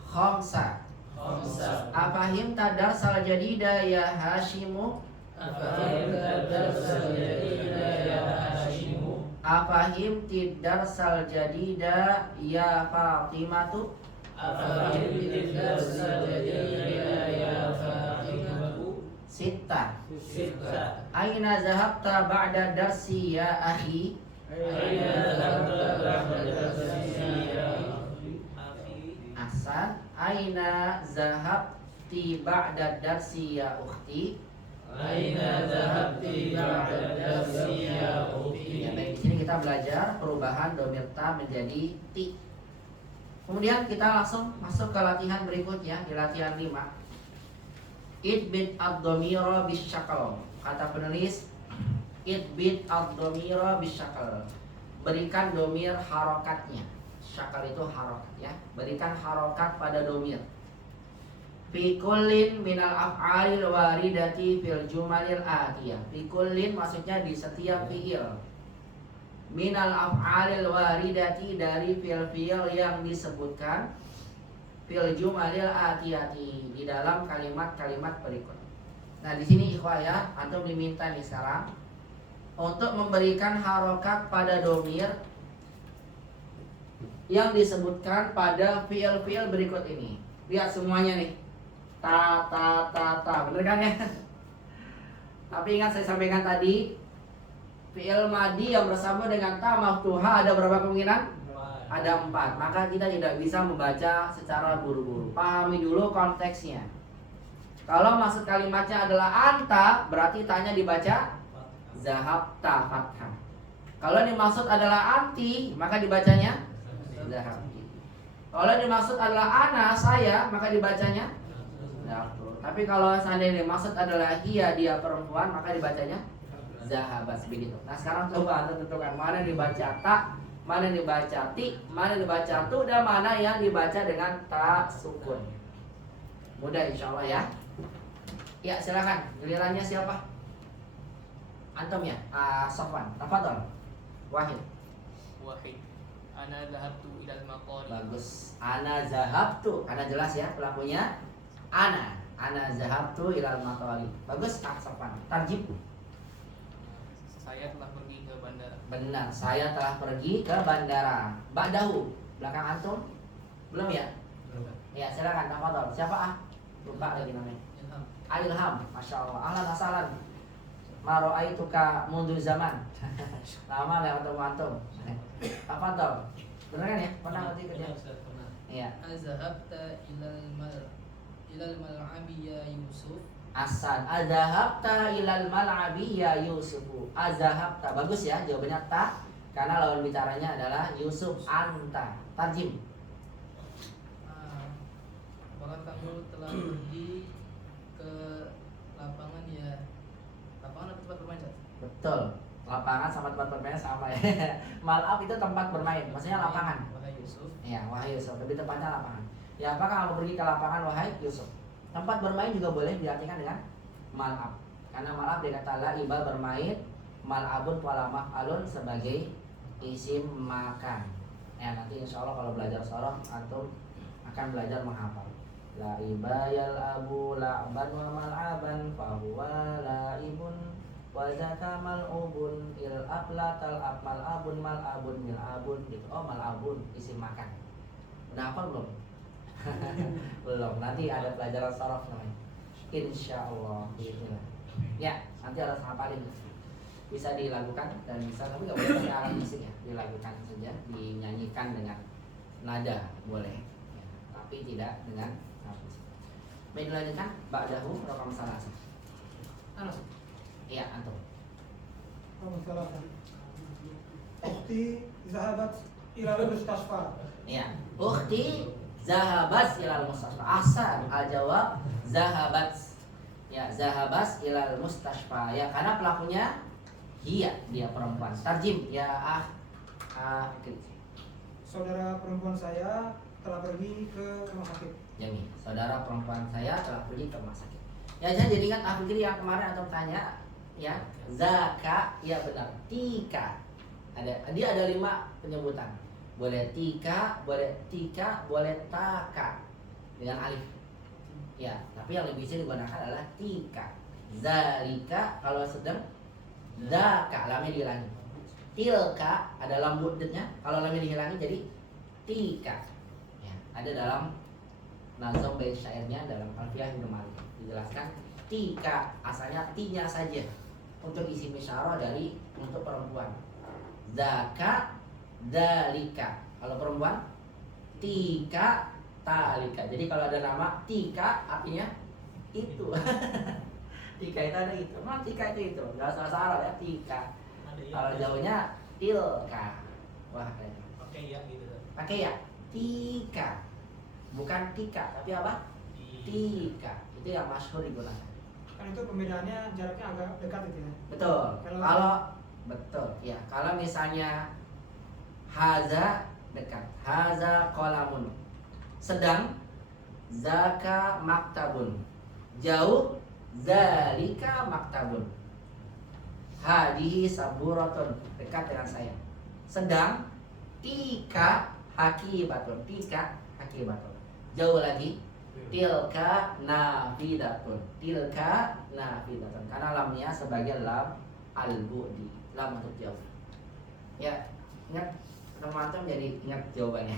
Khamsa. Afahim tadarsal jadida ya Hashimu. Afahim tidarsal jadida ya Fatimatu. Sitta. Aina zahabta ba'da darsi ya akhi. Ahsan. Aina zahabti ba'da darsi ya ukhti. Ya, baik, di sini kita belajar perubahan domir ta menjadi ti. Kemudian kita langsung masuk ke latihan berikutnya, di latihan 5. Idbit ad-dhamira bisyakal. Kata penulis, idbit ad-dhamira bisyakal. Berikan domir harokatnya. Syakal itu harokat ya. Berikan harokat pada domir. Fi kullin minal af'alil waridati fil jumalil atiyah. Fi kullin maksudnya di setiap fi'il. Minal af'alil waridati dari fi'il-fi'il yang disebutkan fil jumalil atiyati di dalam kalimat-kalimat berikut. Nah, di sini ikhwah ya, antum diminta nih sekarang untuk memberikan harokat pada domir yang disebutkan pada fi'il-fi'il berikut ini. Lihat semuanya nih. Ta, bener kan ya? Tapi ingat saya sampaikan tadi, fi'il madi yang bersama dengan ta maftuha ada berapa kemungkinan? Ada 4. Maka kita tidak bisa membaca secara buru-buru. Pahami dulu konteksnya. Kalau maksud kalimatnya adalah anta, berarti tanya dibaca zahabta fathah. Kalau dimaksud adalah anti, maka dibacanya zahabti. Kalau dimaksud adalah ana, saya, maka dibacanya zahabtu. Tapi kalau seandainya dimaksud adalah ia, dia perempuan, maka dibacanya zahabat begitu. Nah, sekarang coba anda tentukan mana dibaca ta, mana dibaca ti, mana dibaca tu, dan mana yang dibaca dengan ta sukun. Mudah insyaallah ya. Ya, silakan. Gilirannya siapa? Antum ya? Sofwan. Tafadhol. Wahid. Ana dhahabtu ilal maqari. Bagus. Ana zahabtu. Ana jelas ya pelakunya. Ana zahabtu ilal maqari. Bagus, Sofwan. Tarjib. Saya telah pergi ke bandara. Benar, saya telah pergi ke bandara. Ba'dahu. Belakang antum? Belum ya? Belum. Ya, silakan. Tafadhol. Siapa Lupa lagi namanya. Ilham. Masya Allah. Ahlan asalan. Maro'aituka mundu zaman. Lama lewat ketemu antum. Tafadhol. Benar kan ya? Pernah ngerti kerja? Iya. Azhabta ilal mal'abi ya Yusuf. Asan. Azhabta ilal mal'abi ya Yusufu. Azhabta. Bagus ya jawabannya ta. Karena lawan bicaranya adalah Yusuf anta. Tarjim. Apakah kamu telah pergi ke lapangan ya? Lapangan atau tempat bermain? Betul. Lapangan sama tempat bermain sama ya. Mal'ab itu tempat bermain. Maksudnya lapangan. Wahai Yusuf. Ya, wahai Yusuf. Lebih tepatnya lapangan. Ya, apakah kamu pergi ke lapangan wahai Yusuf? Tempat bermain juga boleh diartikan dengan mal'ab. Karena mal'ab dikata la'iba bermain, mal'abun wala maf'alun sebagai isim makan. Ya, nanti insya Allah kalau belajar sorof antum akan belajar menghafal. La'iba yal'abu la'ban wa mal'aban fahuwa la'ibun Wa zaka mal'ubun il'ab la tal'ab mal'abun mal'abun mil'abun gitu. Oh mal'abun isim makan. Udah hafal belum? Belum. Nanti ada pelajaran sorof namanya. Insyaallah. Bismillah. Ya, nanti harus hafalin. Bisa dilakukan dan bisa, tapi nggak boleh pakai alat musik ya. Dilakukan saja, dinyanyikan dengan nada boleh, ya, tapi tidak dengan alat musik. Baik, dilanjutkan. Ba'dahu raqam salasa. Iya, antum. Ukhti zahabat ila al-mustasfa. Iya. Ukhti zahabat ilal mustasfa. Ahsan, al-jawab zahabat. Ya, zahabas ilal mustasfa. Ya, karena pelakunya dia perempuan. Tarjim ya Saudara perempuan saya telah pergi ke rumah sakit. Jami, saudara perempuan saya telah pergi ke rumah sakit. Ya, saya jadi ingat aku kiri yang kemarin atau tanya ya, zaka, ya benar. Tika. Dia ada 5 penyebutan. Boleh tika, boleh taka dengan alif. Ya, tapi yang lebih sering digunakan adalah tika. Zalika kalau sedang, zaka lamnya dihilangi. Tilka ada lam buddetnya, kalau lamnya dihilangi jadi tika. Ya, ada dalam nazam bait syairnya dalam Alfiyah Ibnu Malik dijelaskan tika asalnya tinya saja untuk isim isyarah dari untuk perempuan. Zaka, dalika. Kalau perempuan tika, talika. Jadi kalau ada nama tika artinya itu. Tika itu ada itu. Memang tika itu. Enggak salah Arab ya, tika. Kalau jauhnya tilka. Wah, kayaknya. Pakai ya gitu. Pakai ya. Tika. Bukan tika, tapi apa? Tika. Itu yang masyhur digunakan. Kan itu pembedaannya jaraknya agak dekat itu ya. Betul. Kalau betul, ya. Kalau misalnya haza dekat, haza qalamun. Sedang zaka maktabun. Jauh zalika maktabun. Hadihi saburatun, dekat dengan saya. Sedang tika hakibatun, tika hakibatun. Jauh lagi tilka nafidatun, tilka nafidatun. Karena lamnya sebagai lam al-bu'di, lam untuk jauh. Ya, ingat teman-teman jadi ingat jawabannya.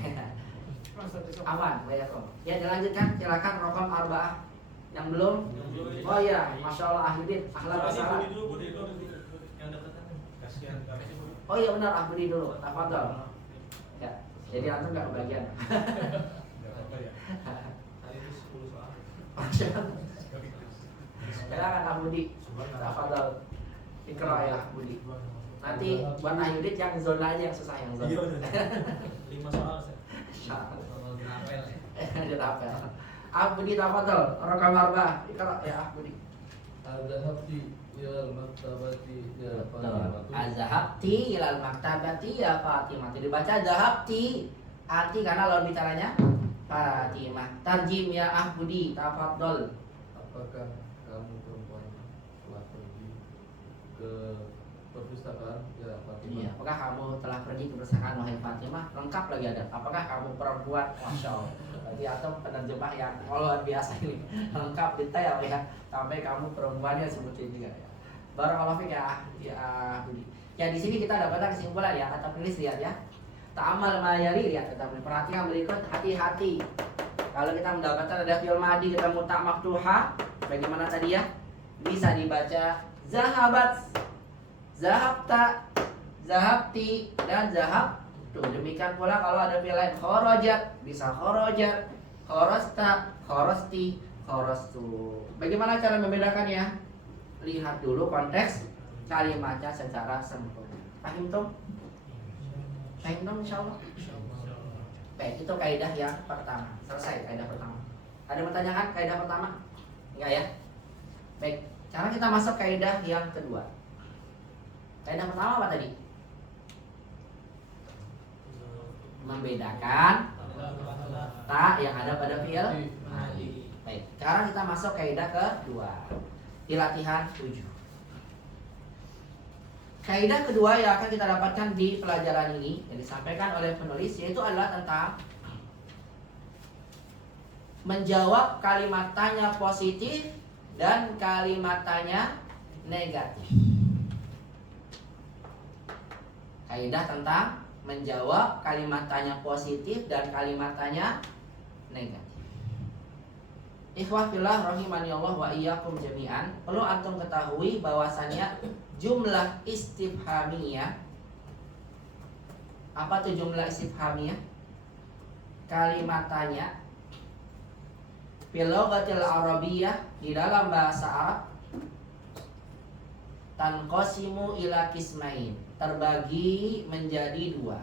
Aman, banyak om. Ya, dilanjutkan, silakan rokam arba'ah. Yang belum? Oh iya, masya Allah Ahibin, ahlan wassalam. Oh iya benar, Ahbudi dulu, tafadhol. Ya, jadi antum nggak kebagian. Masya Allah. Silakan Ahbudi, tafadhol. Ikra ya Ahbudi. Nanti buat Ahibin yang zona aja yang susah yang zona. 5 soal saya. Dirapel. Ahbudi tafadhol, raqam arba'ah. Ikra ya Ahbudi. Adzahabti ilal maktabati ya Fatimah. Azhabti ilal maktabati ya Fatimah. Dibaca zahabti. Arti karena lawan bicaranya Fatimah. Tarjim ya Ahbudi, tafadhol. Apakah kamu perempuan telah pergi ke perpustakaan ya Fatimah? Iya, apakah kamu telah pergi ke perpustakaan wahai Fatimah? Lengkap lagi ada. Apakah kamu perempuan? Masya Allah. Berarti atau penerjemah yang luar biasa ini. Lengkap detail ya. Sampai kamu perempuannya sebutin juga ya. Barakallahu fiik ya Budi. Ya di sini kita dapatkan kesimpulan ya. Kata penulis lihat ya. Ta'amal mayari lihat kata penulis. Perhatikan berikut, hati-hati. Kalau kita mendapatkan ada fi'il madhi kita muta maftuha, bagaimana tadi ya? Bisa dibaca zahabat, zahabta, zahabti dan zahab. Tuh, demikian pula kalau ada fi'il lain kharajat, bisa kharajat, kharasta, kharasti, kharastu. Bagaimana cara membedakannya? Lihat dulu konteks kalimatnya secara sempurna. Paham tuh? Paham tuh insyaallah? Baik, itu kaidah yang pertama. Selesai kaidah pertama. Ada pertanyaan kaidah pertama? Enggak ya? Baik, sekarang kita masuk kaidah yang kedua. Kaidah pertama apa tadi? Membedakan ta yang ada pada fi'il madhi. Baik, sekarang kita masuk kaidah kedua di latihan 7. Kaidah kedua yang akan kita dapatkan di pelajaran ini yang disampaikan oleh penulis yaitu adalah tentang menjawab kalimat tanya positif dan kalimat tanya negatif. Kaidah tentang menjawab kalimat tanya positif dan kalimat tanya negatif. Ikhwah fillah rahimani Allah wa iyyakum jami'an. Perlu antum ketahui bahwasannya jumlah istifhamiyah. Apa tuh jumlah istifhamiyah? Kalimat tanya fil lughatil arabiyyah, di dalam bahasa Arab, tanqasimu ila qismain, terbagi menjadi dua.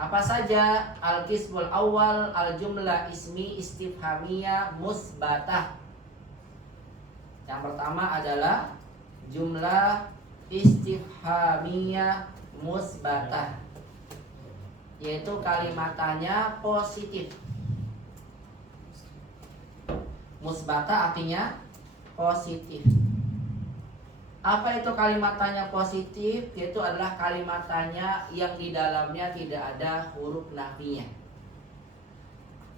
Apa saja? Al-qismul awal al-jumlah ismi istifhamiyah musbatah. Yang pertama adalah jumlah istifhamiyah musbatah, yaitu kalimat tanya positif. Musbatah artinya positif. Apa itu kalimat tanya positif? Yaitu adalah kalimat tanya yang di dalamnya tidak ada huruf nafinya.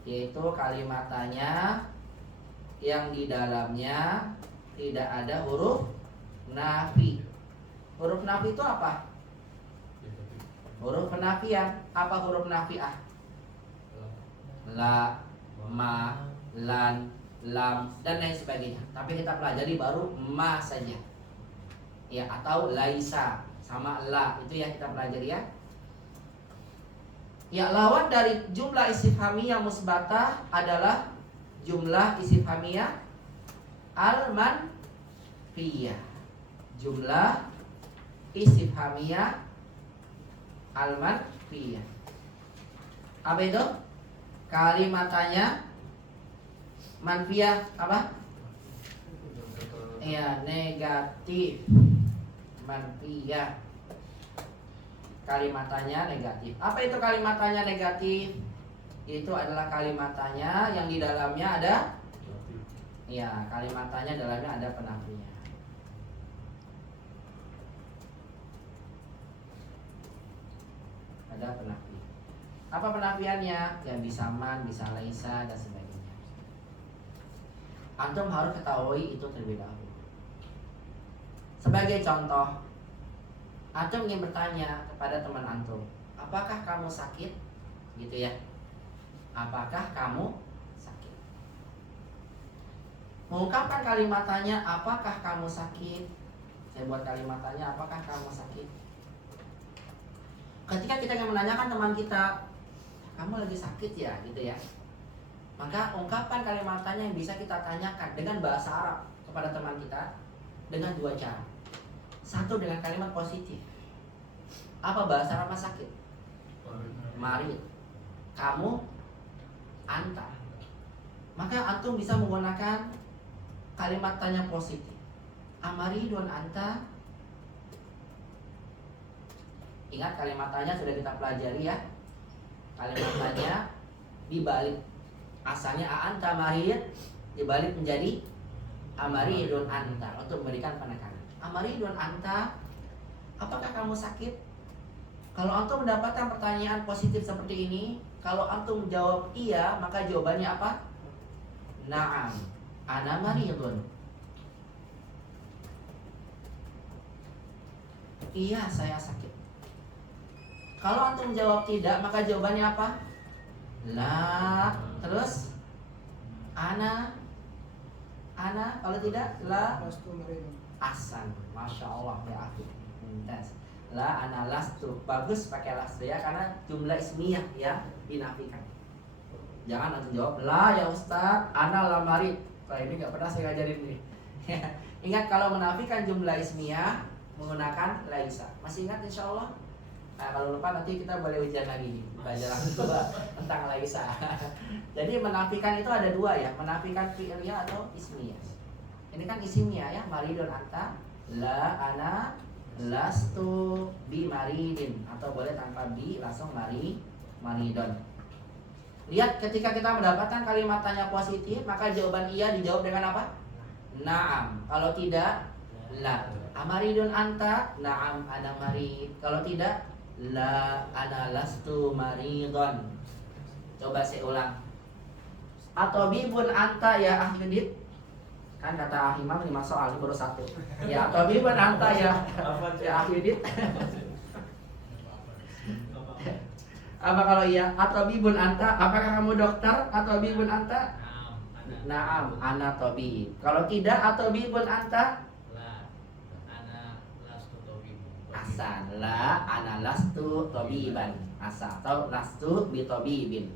Yaitu kalimat tanya yang di dalamnya tidak ada huruf nafi. Huruf nafi itu apa? Huruf penafian. Apa huruf nafiah? La, ma, lan, lam, dan lain sebagainya. Tapi kita pelajari baru ma saja. Ya, atau laisa sama la, itu ya kita pelajari ya. Ya, lawan dari jumlah istifhamiyah musbatah adalah jumlah istifhamiyah al-manfiyah. Jumlah istifhamiyah al-manfiyah. Apa itu? Kalimat tanya manfiyah apa? Ya, negatif. Manfiyah. Kalimat tanya negatif. Apa itu kalimat tanya negatif? Itu adalah kalimat tanya yang di dalamnya ada, ya, kalimat tanya dalamnya ada penafinya. Ada penafi. Apa penafiannya? Ya bisa man, bisa laisa dan sebagainya. Antum harus ketahui itu terlebih dahulu. Sebagai contoh, antum ingin bertanya kepada teman antum, apakah kamu sakit? Gitu ya. Apakah kamu sakit? Mengungkapkan kalimat tanya, apakah kamu sakit? Saya buat kalimat tanya, apakah kamu sakit? Ketika kita ingin menanyakan teman kita, kamu lagi sakit ya? Gitu ya. Maka ungkapan kalimat tanya yang bisa kita tanyakan dengan bahasa Arab kepada teman kita dengan dua cara. Satu, dengan kalimat positif. Apa bahasa Arab sakit? Marid. Kamu anta. Maka antum bisa menggunakan kalimat tanya positif. Amaridun anta. Ingat kalimat tanya sudah kita pelajari ya. Kalimat tanya dibalik. Asalnya anta marid, dibalik menjadi amaridun anta untuk memberikan penekanan. Amaridun anta, apakah kamu sakit? Kalau antum mendapatkan pertanyaan positif seperti ini, kalau antum jawab iya, maka jawabannya apa? Na'am, ana maridun. Iya, saya sakit. Kalau antum jawab tidak, maka jawabannya apa? La. Terus ana, kalau tidak la. Asan, masya Allah ya akhi. Mumtaz. La ana lastu, bagus pakai lastu ya, karena jumlah ismiyah ya dinafikan. Jangan langsung jawab la ya Ustaz, ana la marid. Kalau ini nggak pernah saya ngajarin ini. Ingat kalau menafikan jumlah ismiyah menggunakan laisa. Masih ingat insya Allah? Nah, kalau lupa nanti kita boleh ujian lagi nih, pelajaran kedua tentang laisa. Jadi menafikan itu ada dua ya, menafikan fi'liyah atau ismiyah. Ini kan isimnya ya, maridun anta, la ana lastu bi maridin, atau boleh tanpa bi langsung maridun. Lihat ketika kita mendapatkan kalimat tanya positif, maka jawaban iya dijawab dengan apa? Naam. Kalau tidak, la. Amaridun anta, naam ana marid. Kalau tidak, la ana lastu maridun. Coba saya ulang. Atau bibun anta ya Ahyudit. Kan kata Imam 5 soal, ini baru 1. Ya, tabibun anta ya. Apa Ya, Akhidit. Apa? Apa kalau iya? Atabibun anta, apakah kamu dokter? Atabibun anta? Naam, ana tabib. Kalau tidak, atabibun anta? La, ana lastu tabibu. Asan, la, ana lastu tabiban. Asa, atau lastu bi tabibin.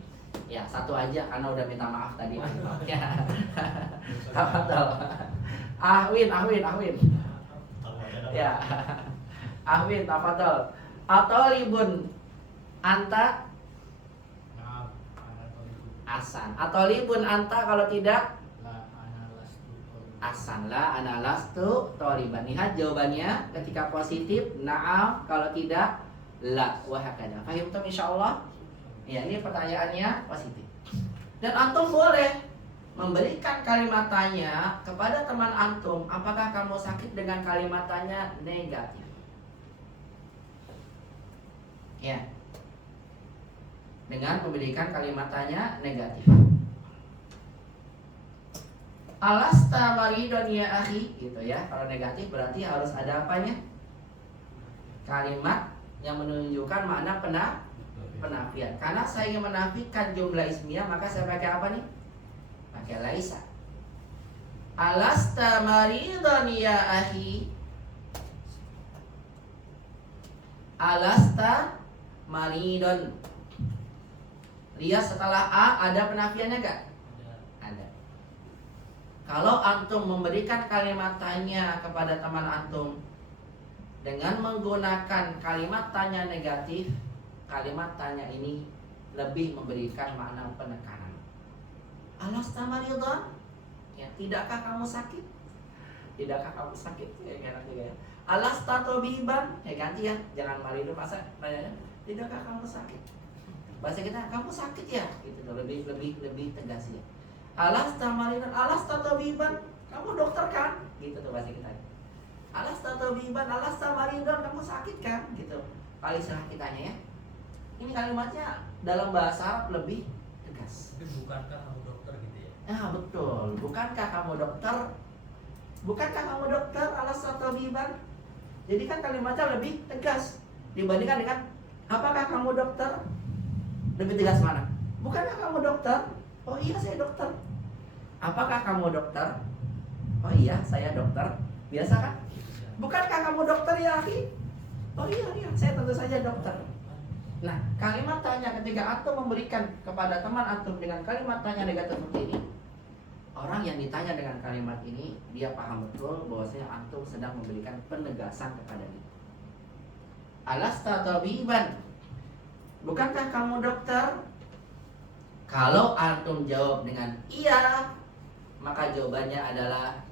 Ya, 1 aja karena udah minta maaf tadi. Ya. Tafadhol. Ahwin. Ya. Ahwin, tafadhol. Atalibun anta? Naam, ana tabibu. Asan. Atalibun anta kalau tidak? La, ana lastu tabibu. Asan, la, ana lastu taliban. Lihat jawabannya ketika positif, na'am, kalau tidak, la, wahakada. Fahim tuh insyaallah? Ya, ini pertanyaannya positif. Dan antum boleh memberikan kalimat tanya kepada teman antum, apakah kamu sakit dengan kalimat tanya negatif. Ya. Dengan memberikan kalimat tanya negatif. Alasta maridon ya akhi, gitu ya. Kalau negatif berarti harus ada apanya? Kalimat yang menunjukkan makna penafian. Karena saya ingin menafikan jumlah ismiyah, maka saya pakai apa nih? Pakai laisa. Alasta maridon ya akhi. Alasta maridon. Lihat setelah A ada penafiannya gak? Ada. Kalau antum memberikan kalimat tanya kepada teman antum dengan menggunakan kalimat tanya negatif, kalimat tanya ini lebih memberikan makna penekanan. Alasta maridon? Ya, tidakkah kamu sakit? Tidakkah kamu sakit? Ya, enak juga ya. Alasta tabiban? Ya ganti ya, jangan maridon masa tanyanya. Tidakkah kamu sakit? Bahasa kita, kamu sakit ya? Gitu loh, lebih tegas ya. Alasta maridon, alasta tabiban? Kamu dokter kan? Gitu tuh bahasa kita. Alasta tabiban, alasta maridon, kamu sakit kan? Gitu. Kali istilah kitanya ya. Ini kalimatnya dalam bahasa Arab lebih tegas. Tapi bukankah kamu dokter gitu ya? Ah betul, bukankah kamu dokter? Bukankah kamu dokter? Alasta tabiban? Jadi kan kalimatnya lebih tegas dibandingkan dengan apakah kamu dokter? Lebih tegas mana? Bukankah kamu dokter? Oh iya saya dokter. Apakah kamu dokter? Oh iya saya dokter. Biasa kan? Bukankah kamu dokter ya akhi? Oh iya saya tentu saja dokter. Nah kalimat tanya ketika antum memberikan kepada teman antum dengan kalimat tanya negatif seperti ini, orang yang ditanya dengan kalimat ini dia paham betul bahwasanya antum sedang memberikan penegasan kepada dia. Alasta tabiban? Bukankah kamu dokter? Kalau antum jawab dengan iya, maka jawabannya adalah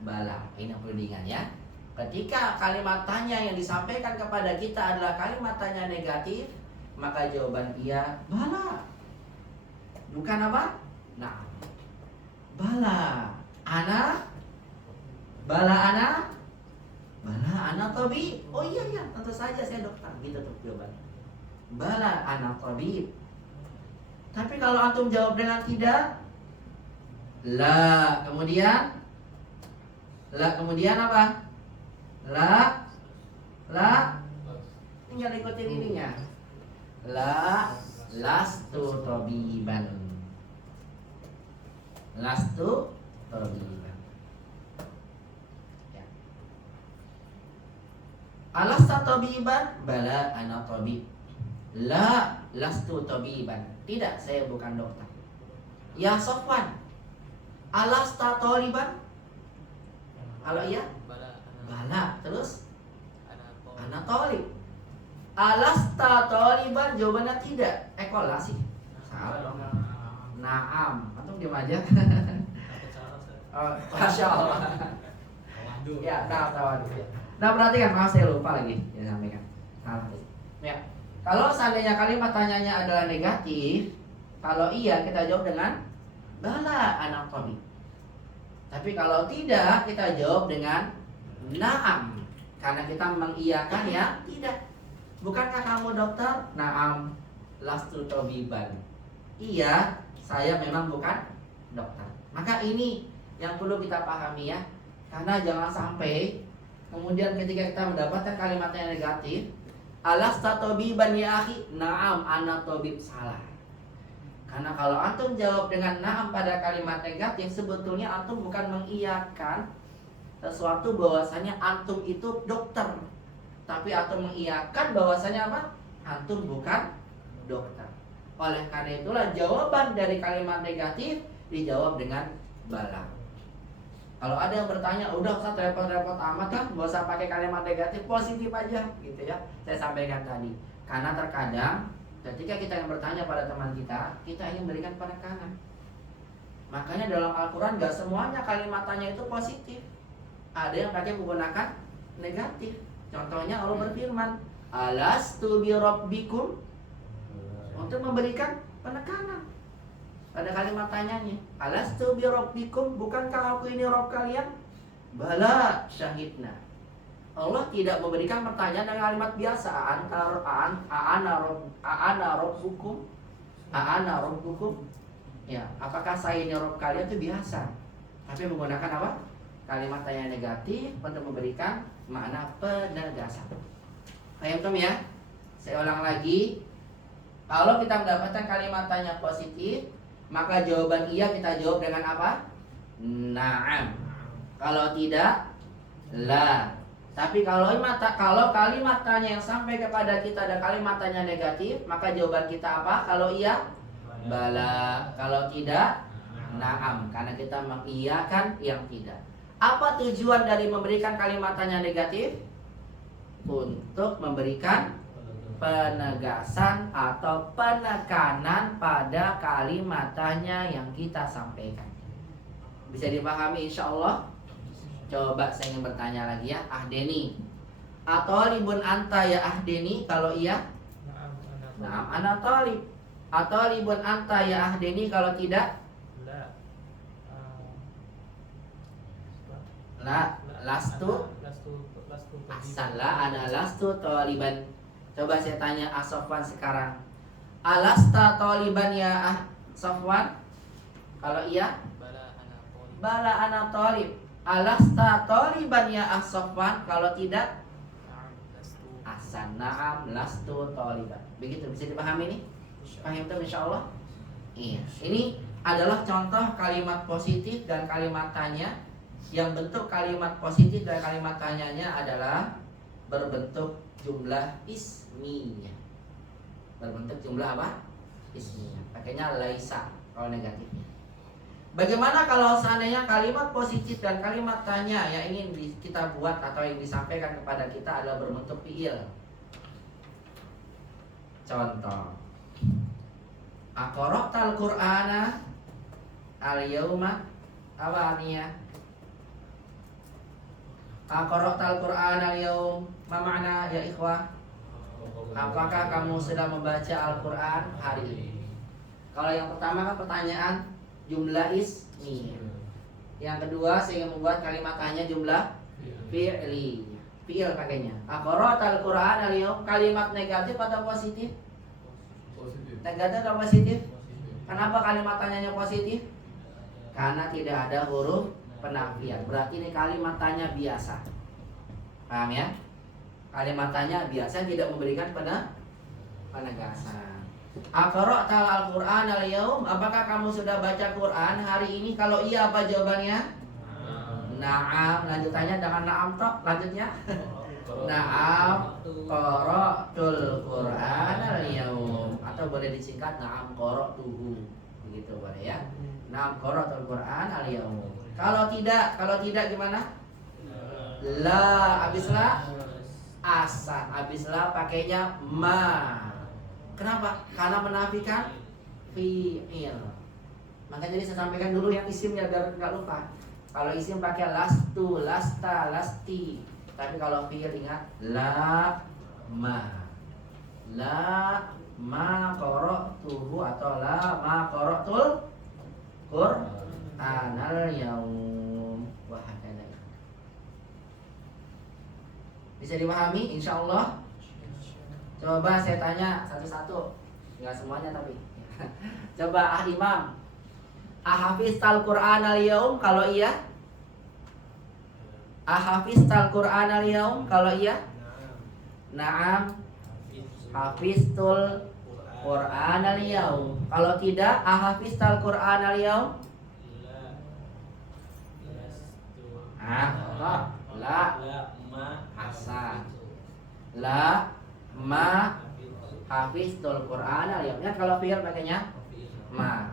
bala. Ini yang perlu diingat ya. Ketika kalimat tanya yang disampaikan kepada kita adalah kalimat tanya negatif, maka jawaban iya bala. Bukan apa? Nah, bala. Ana? Bala ana? Bala ana tabi? Oh iya, tentu saja saya dokter. Gitu tuh jawabannya. Bala ana tabib. Tapi kalau antum jawab dengan tidak, la, kemudian apa? La, tinggal ikutin ininya. La, lastu tabiban. Lastu tabiban. Ya. Alasta tabiban? Bala ana tabib. La, lastu tabiban. Tidak, saya bukan dokter. Ya Sofwan, alasta taliban? Kalau iya? Bala. Terus? Ana talib. Alasta taliban? Jawabannya tidak. Kola sih. Salah dong. Naam. Antum diam aja. Masya Allah. Ya, tahu. Nah perhatikan, maaf saya lupa lagi. Ya sampaikan. Salah. Ya. Kalau seandainya kalimat tanyanya adalah negatif, kalau iya kita jawab dengan bala anak tabib. Tapi kalau tidak kita jawab dengan naam, karena kita mengiyakan ya tidak. Bukankah kamu dokter? Naam, lastu tabiban. Iya, saya memang bukan dokter. Maka ini yang perlu kita pahami ya. Karena jangan sampai kemudian ketika kita mendapatkan kalimat yang negatif, alasta tabiban ya akhi? Na'am, ana tabib. Salah. Karena kalau antum jawab dengan na'am pada kalimat negatif, sebetulnya antum bukan mengiyakan sesuatu bahwasanya antum itu dokter, tapi antum mengiyakan bahwasanya apa? Antum bukan dokter. Oleh karena itulah jawaban dari kalimat negatif dijawab dengan bala. Kalau ada yang bertanya, udah Ustaz repot-repot amat kan, gak usah pakai kalimat negatif, positif aja gitu ya. Saya sampaikan tadi. Karena terkadang ketika kita yang bertanya pada teman kita ingin berikan penekanan. Makanya dalam Al-Quran gak semuanya kalimat tanya itu positif. Ada yang pakai menggunakan negatif. Contohnya Allah berfirman, alastu bi rabbikum, untuk memberikan penekanan pada kalimat tanyanya. Alastu bi rabbikum, bukankah aku ini Rabb kalian? Bala syahidna. Allah tidak memberikan pertanyaan dengan kalimat biasa. Aana rabbukum. Ya, apakah saya ini Rabb kalian? Itu biasa. Tapi menggunakan apa? Kalimat tanya negatif untuk memberikan makna penegasan. Paham ya? Saya ulang lagi. Kalau kita mendapatkan kalimat tanya positif, maka jawaban iya kita jawab dengan apa? Na'am. Kalau tidak, la. Tapi kalau kalimat tanya yang sampai kepada kita ada kalimat tanya negatif, maka jawaban kita apa? Kalau iya, bala. Kalau tidak, na'am. Karena kita mengiyakan yang tidak. Apa tujuan dari memberikan kalimat tanya negatif? Untuk memberikan penegasan atau penekanan pada kalimat tanya yang kita sampaikan. Bisa dipahami insya Allah? Coba saya ingin bertanya lagi ya, Ahdeni. Atau libun anta ya Ahdeni? Kalau iya? Naam, ana talib. Atau libun anta ya Ahdeni? Kalau tidak? La, lastu. Asala ana lastu taliban. Coba saya tanya Sofwan sekarang. Alasta taliban ya Sofwan? Kalau iya? Bala ana talib. Alasta taliban ya Sofwan? Kalau tidak? Asan, na'am, lastu taliban. Begitu, bisa dipahami ini? Paham itu insyaallah? Iya. Ini adalah contoh kalimat positif dan kalimat tanya. Yang bentuk kalimat positif dan kalimat tanyanya adalah berbentuk jumlah ismiyah. Berbentuk jumlah apa? Ismiyah. Pakainya laisa kalau negatifnya. Bagaimana kalau seandainya kalimat positif dan kalimat tanya yang ingin kita buat atau yang disampaikan kepada kita adalah berbentuk fi'il? Contoh, aqra'tal Qur'ana al-yauma, apa artinya? Aqra'tal Qur'ana al-yaum, ma makna ya ikhwah? Apakah kamu sedang membaca Al-Quran hari ini? Kalau yang pertama kan pertanyaan jumlah ismi. Yang kedua saya ingin membuat kalimat tanya jumlah fi'li. Fi'il pakainya. Aqra'tal Qur'ana al-yaum, kalimat negatif atau positif? Positif. Negatif atau positif? Kenapa kalimat tanyanya positif? Karena tidak ada huruf penafian. Berarti ini kalimat tanya biasa. Paham ya? Kalimat tanya biasa tidak memberikan penegasan. Aqra'tal Al-Qur'an al-yaum, apakah kamu sudah baca Quran hari ini? Kalau iya apa jawabannya? Na'am. Lanjutannya dengan na'am tok. Lanjutnya na'am qara'tul Qur'an al-yaum, atau boleh disingkat na'am qara'tuhu. Begitu boleh ya. Na'am qara'tul Qur'an al-yaum. Kalau tidak gimana? La, habis la asa, habis la pakainya ma. Kenapa? Karena menafikan fi'il. Maka jadi saya sampaikan dulu yang isimnya biar nggak lupa. Kalau isim pakai lastu, lasta, lasti. Tapi kalau fi'il ingat la ma. La ma qara'tuhu atau la ma qara'tul Qur'anal yaum. Wah, ada. Bisa dipahami insyaallah? Coba saya tanya satu-satu. Enggak semuanya tapi. Coba Imam. Ahafiztal Qur'an al-yaum? Kalau iya? Ahafiztal Qur'an al-yaum? Kalau iya? Naam. Hafiztul Qur'an al-yaum. Kalau tidak, ahafiztal Qur'an al-yaum? La hasan. La ma hafiztul Qur'an al-yaum. Ya, kalau fi'il pakainya ma.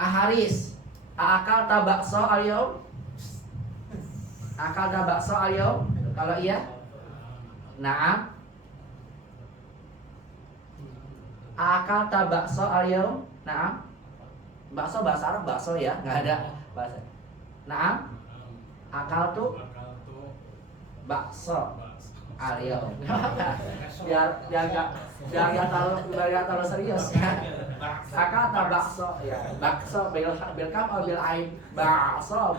Aharis, akal tabakso al-yaum? Akal tabakso al-yaum? Kalau iya? Naam. Akal tabakso al-yaum? Naam. Bakso bahasa Arab bakso ya, nggak ada bahasa. Naam. Akal tuh bakso al-yaum. biar nggak terlalu serius ya. Akal tak bakso ya. Bakso bil kam atau bil ain. Bakso.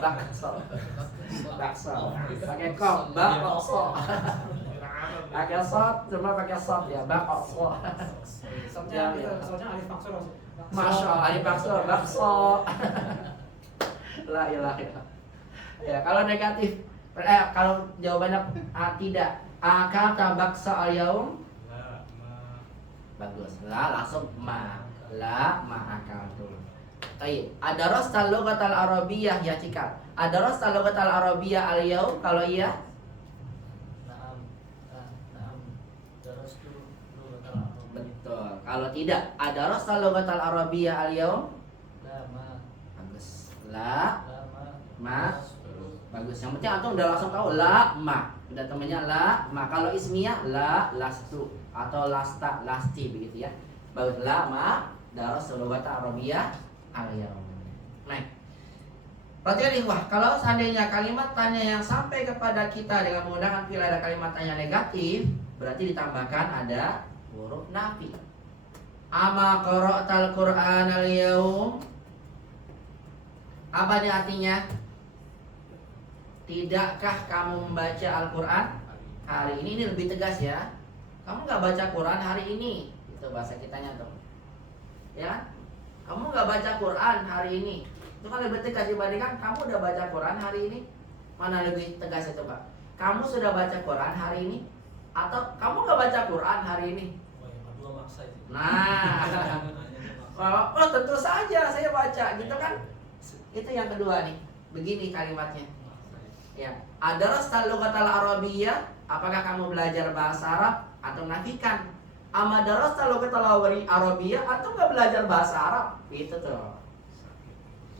Pakai kom, bakso. Pakai sot, cuma pakai sot ya, bakso. Soalnya alif maksud. Masya Allah, alif bakso. La ilaha illallah. Ya, kalau negatif, kalau jawabannya tidak, akal tabakso al-yaum? Bagus. La langsung ma. La akal tuh. Baik. Adarastal lughatal arabiyyah ya cikal. Adarastal lughatal arabiyyah al-yaum? Kalau iya? Naam. Naam. Darastu lughatal arabiyyah. Betul. Kalau tidak, adarastal lughatal arabiyyah al-yaum? La ma. Bagus. La ma. Darastu. Bagus. Yang penting antum udah langsung tahu la ma. Udah temennya la ma. Kalau ismiyah la lastu atau lasta lasti begitu ya. Bagus. La ma darasul lughatal arabiyyah al-yaum. Nah. Perhatikan ikhwah, kalau seandainya kalimat tanya yang sampai kepada kita dengan menggunakan fi'il ada kalimat tanya negatif, berarti ditambahkan ada huruf nafi. Ama qara'tal Qur'an al-yaum? Apa nih artinya? Tidakkah kamu membaca Al-Quran hari ini? Ini lebih tegas ya. Kamu gak baca Quran hari ini? Itu bahasa kitanya tuh. Ya, kamu gak baca Quran hari ini? Itu kan lebih tegas dibandingkan kamu udah baca Quran hari ini. Mana lebih tegas itu Pak? Kamu sudah baca Quran hari ini? Atau kamu gak baca Quran hari ini? yang kedua maksa itu. Nah, oh tentu saja saya baca gitu kan. Itu yang kedua nih. Begini kalimatnya. Ya, adarastal lughatal arabiyyah? Apakah kamu belajar bahasa Arab atau nafikan? Ama darastal lughatal arabiyyah atau enggak belajar bahasa Arab? Itu tuh.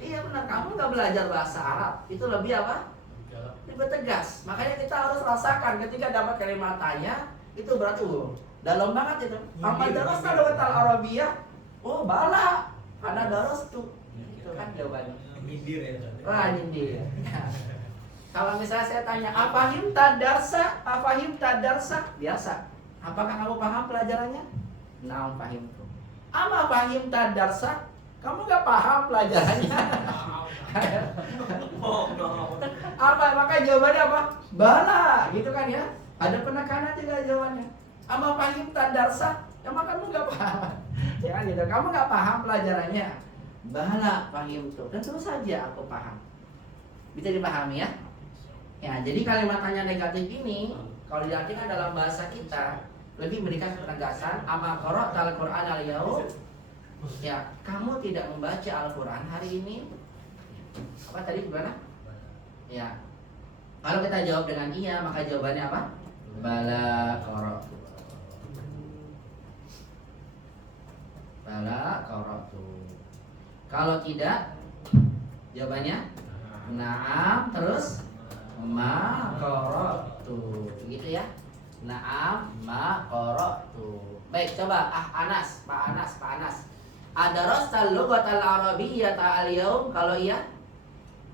Iya benar, kamu enggak belajar bahasa Arab. Itu lebih apa? Lebih tegas. Makanya kita harus rasakan ketika dapat kalimat tanya, itu berarti dalam banget itu. Ama darastal lughatal arabiyyah? Oh, bala. Karena darastu. Itu kan jawabannya. Nyindir ya. Wah, nyindir. Kalau misalnya saya tanya, afahim tadarsa? Afahim tadarsa? Biasa. Apakah kamu paham pelajarannya? Naam fahim tuh. Ama fahim tadarsa? Kamu gak paham pelajarannya? Apa? Maka jawabannya apa? Bala, gitu kan ya? Ada penekanan juga jawabannya. Ama fahim tadarsa? Emang kamu gak paham? Ya kan gitu. Kamu gak paham pelajarannya? Bala fahim tuh. Dan terus saja aku paham. Bisa dipahami ya? Ya, jadi kalimat tanya negatif ini kalau diartikan dalam bahasa kita lebih memberikan penegasan ama qara'tal Qur'an al-yaum? Ya, kamu tidak membaca Al-Qur'an hari ini? Apa tadi gimana? Ya. Kalau kita jawab dengan iya, maka jawabannya apa? Bala qara'tu. Bala qara'tu. Kalau tidak, jawabannya na'am, terus ma qara'tu. Begitu ya. Na'am ma qara'tu. Baik, coba Anas, Pak Anas. Adarastal lughatal arabiyyata al-yaum? Kalau iya?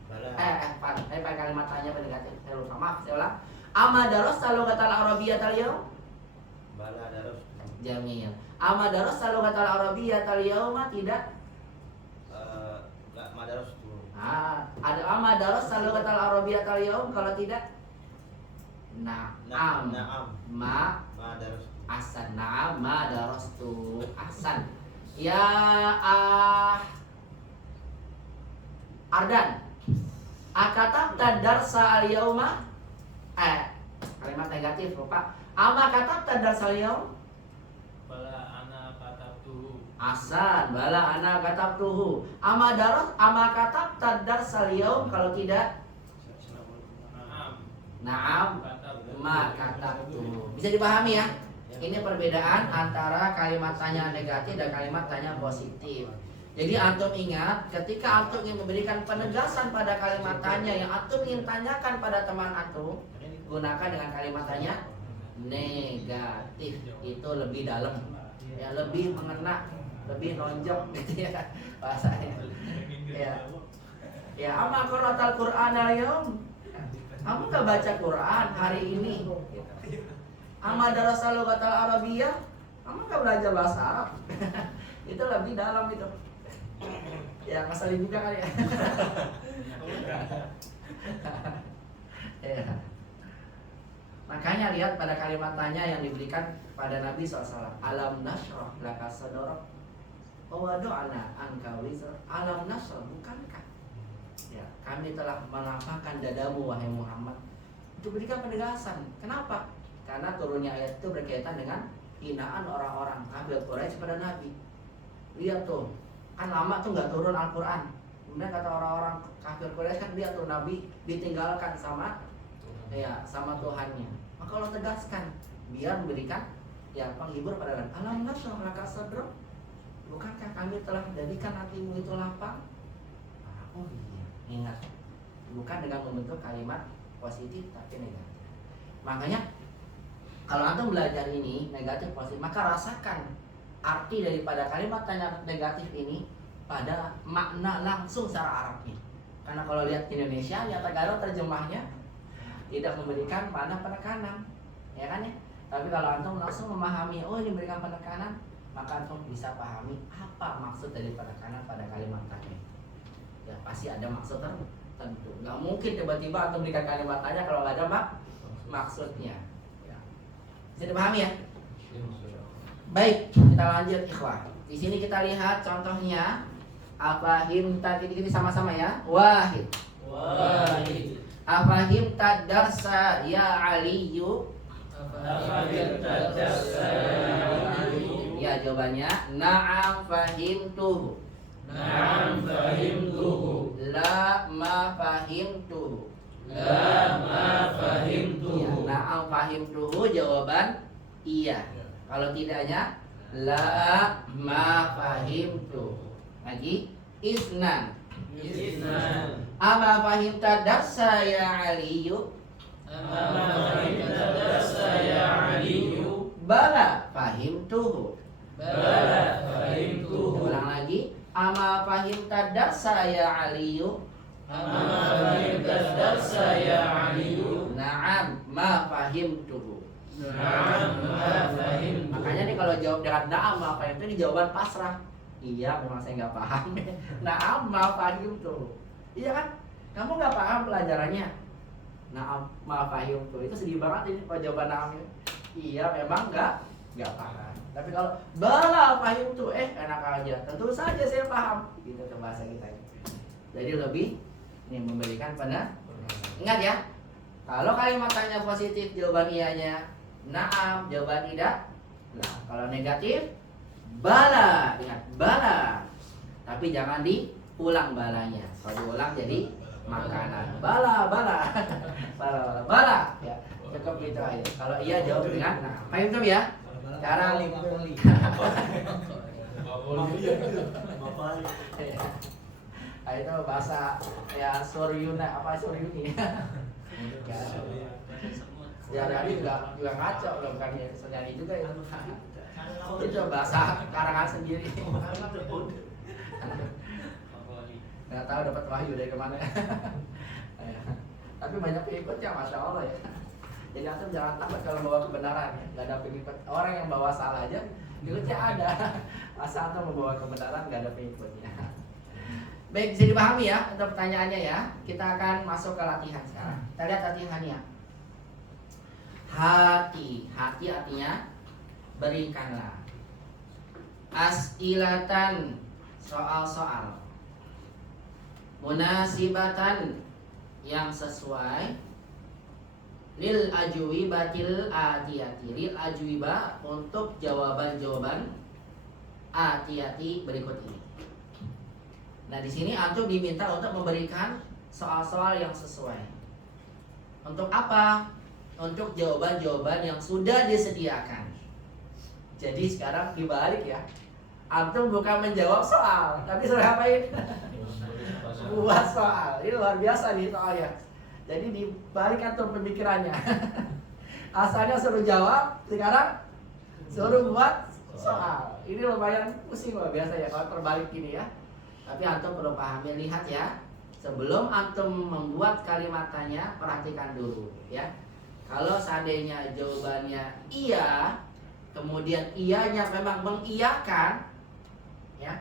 Pak kalimat tanya negatif. Saya lupa, maaf, saya ulang. Ama darastal lughatal arabiyyata al-yaum? Bala daros. Jamil. Ama darastal lughatal arabiyyata al-yaum? Tidak? Enggak madaros tuh. Ada ama darastal lughatal arabiyyata al-yaum? Kalau tidak? Na'am. Ma Madaros. Ahsan. Na'am ma darastu. Ahsan. Ya Ardan, akatabta darsa al-yauma? Kalimat negatif lupa. Ama katabta darsa al-yaum? Bala ana katabtuhu. Asan, bala ana katabtuhu. Ama katabta darsa al-yaum? Kalau tidak, na'am, ma katabtuhu. Bisa dipahami ya? Ini perbedaan antara kalimat tanya negatif dan kalimat tanya positif. Jadi antum ingat, ketika antum ingin memberikan penegasan pada kalimat tanya yang antum ingin tanyakan pada teman antum, gunakan dengan kalimat tanya negatif. Itu lebih dalam, ya, lebih mengena, lebih nonjok gitu ya bahasanya. Ya, ama qiraatal Qur'an al-yaum? Kamu nggak baca Quran hari ini? Ama darasa lughatal Arabiyyah? Kamu nggak belajar bahasa Arab? Itu lebih dalam itu. Ya ngeselin juga kali ya. Ya. Makanya lihat pada kalimat tanya yang diberikan pada Nabi SAW. Alam nashrah laka sadrak wa wada'na anka wizrak. Alam nashrah, bukankah? Ya, kami telah melapangkan dadamu wahai Muhammad. Itu berikan penegasan. Kenapa? Karena turunnya ayat itu berkaitan dengan hinaan orang-orang kafir Quraisy pada Nabi. Lihat tuh, kan lama tuh nggak turun Al-Quran. Kemudian kata orang-orang kafir Quraisy kan, lihat tuh Nabi ditinggalkan sama Tuhannya. Maka Allah tegaskan biar memberikan penghibur pada Nabi. Alam nashrah laka sadrak? Bukankah kami telah jadikan hatimu itu lapang? Oh iya, ingat. Bukan dengan membentuk kalimat positif tapi negatif. Makanya kalau antum belajar ini negatif positif, maka rasakan arti daripada kalimat tanya negatif ini pada makna langsung secara Arabnya. Karena kalau lihat Indonesia, ya Tagalog terjemahnya tidak memberikan makna penekanan, ya kan ya. Tapi kalau antum langsung memahami, oh ini memberikan penekanan, maka antum bisa pahami apa maksud dari penekanan pada kalimat tanya. Ya pasti ada maksud tertentu. Nggak mungkin tiba-tiba antum berikan kalimat tanya kalau nggak ada maksudnya. Bisa dipahami ya? Baik, kita lanjut ikhwah. Di sini kita lihat contohnya. Afahim tadi kita sama-sama ya. Wahid. Afahim tadarsa ya Aliyu. Ya jawabannya na'am fahimtuhu. La ma fahimtuhu. Ya, na'am fahimtuhu jawaban iya. Kalau tidaknya la ma fahimtuhu. Lagi isnan. Ama fahimta darsa ya Aliyu? Bala fahimtuhu. Ulang lagi. Ama fahimta darsa ya Aliyu? Na'am ma fahimtuhu. Makanya nih kalau jawab dengan na'am ma fahimtuhu, ini jawaban pasrah. Iya, memang saya nggak paham. Na'am ma fahimtuhu. Iya kan? Kamu nggak paham pelajarannya. Na'am ma fahimtuhu. Itu sedih banget ini kalau jawaban na'am ini. Iya, memang nggak paham. Tapi kalau bala fahimtuhu, enak aja. Tentu saja saya paham. Gitu ke bahasa kita. Jadi lebih ini memberikan pada. Ingat ya, kalau kalimat tanya positif jawaban ianya na'am, jawaban tidak. Nah, kalau negatif bala, ingat bala. Tapi jangan diulang balanya. Kalau diulang jadi makanan. Bala. Ya, cukup gitu aja. Kalau iya jawab dengan nah. Paham tuh ya? Cara Nah, itu bahasa ya Suryuna Suryuni. Ya Rani juga ngaco loh, bukan ya Suryani juga itu. Itu bahasa karangan sendiri. Nggak tahu dapat wahyu dari kemana. Tapi banyak pengikutnya, masya Allah ya. Jadi antum jangan takut kalau bawa kebenaran ya. Nggak ada pengikut. Orang yang bawa salah aja pengikutnya ada. Asal antum membawa kebenaran nggak ada pengikutnya. Baik, bisa dipahami ya untuk pertanyaannya ya. Kita akan masuk ke latihan sekarang. Kita lihat latihannya. Hati artinya berikanlah. As'ilatan, soal-soal. munasibatan yang sesuai lil ajwibatil atiyati. Lil ajwiba untuk jawaban-jawaban atiyati berikut ini. Nah, di sini antum diminta untuk memberikan soal-soal yang sesuai. Untuk apa? Untuk jawaban-jawaban yang sudah disediakan. Jadi sekarang dibalik ya. Antum bukan menjawab soal, tapi suruh ngapain? Buat soal. Ini luar biasa nih soalnya. Jadi dibalik antum pemikirannya. Asalnya suruh jawab, sekarang suruh buat soal. Ini lumayan pusing luar biasa ya kalau terbalik gini ya. Tapi antum perlu pahami, lihat ya. Sebelum antum membuat kalimat tanya, perhatikan dulu ya. Kalau seandainya jawabannya iya, kemudian iyanya memang mengiyakan, ya,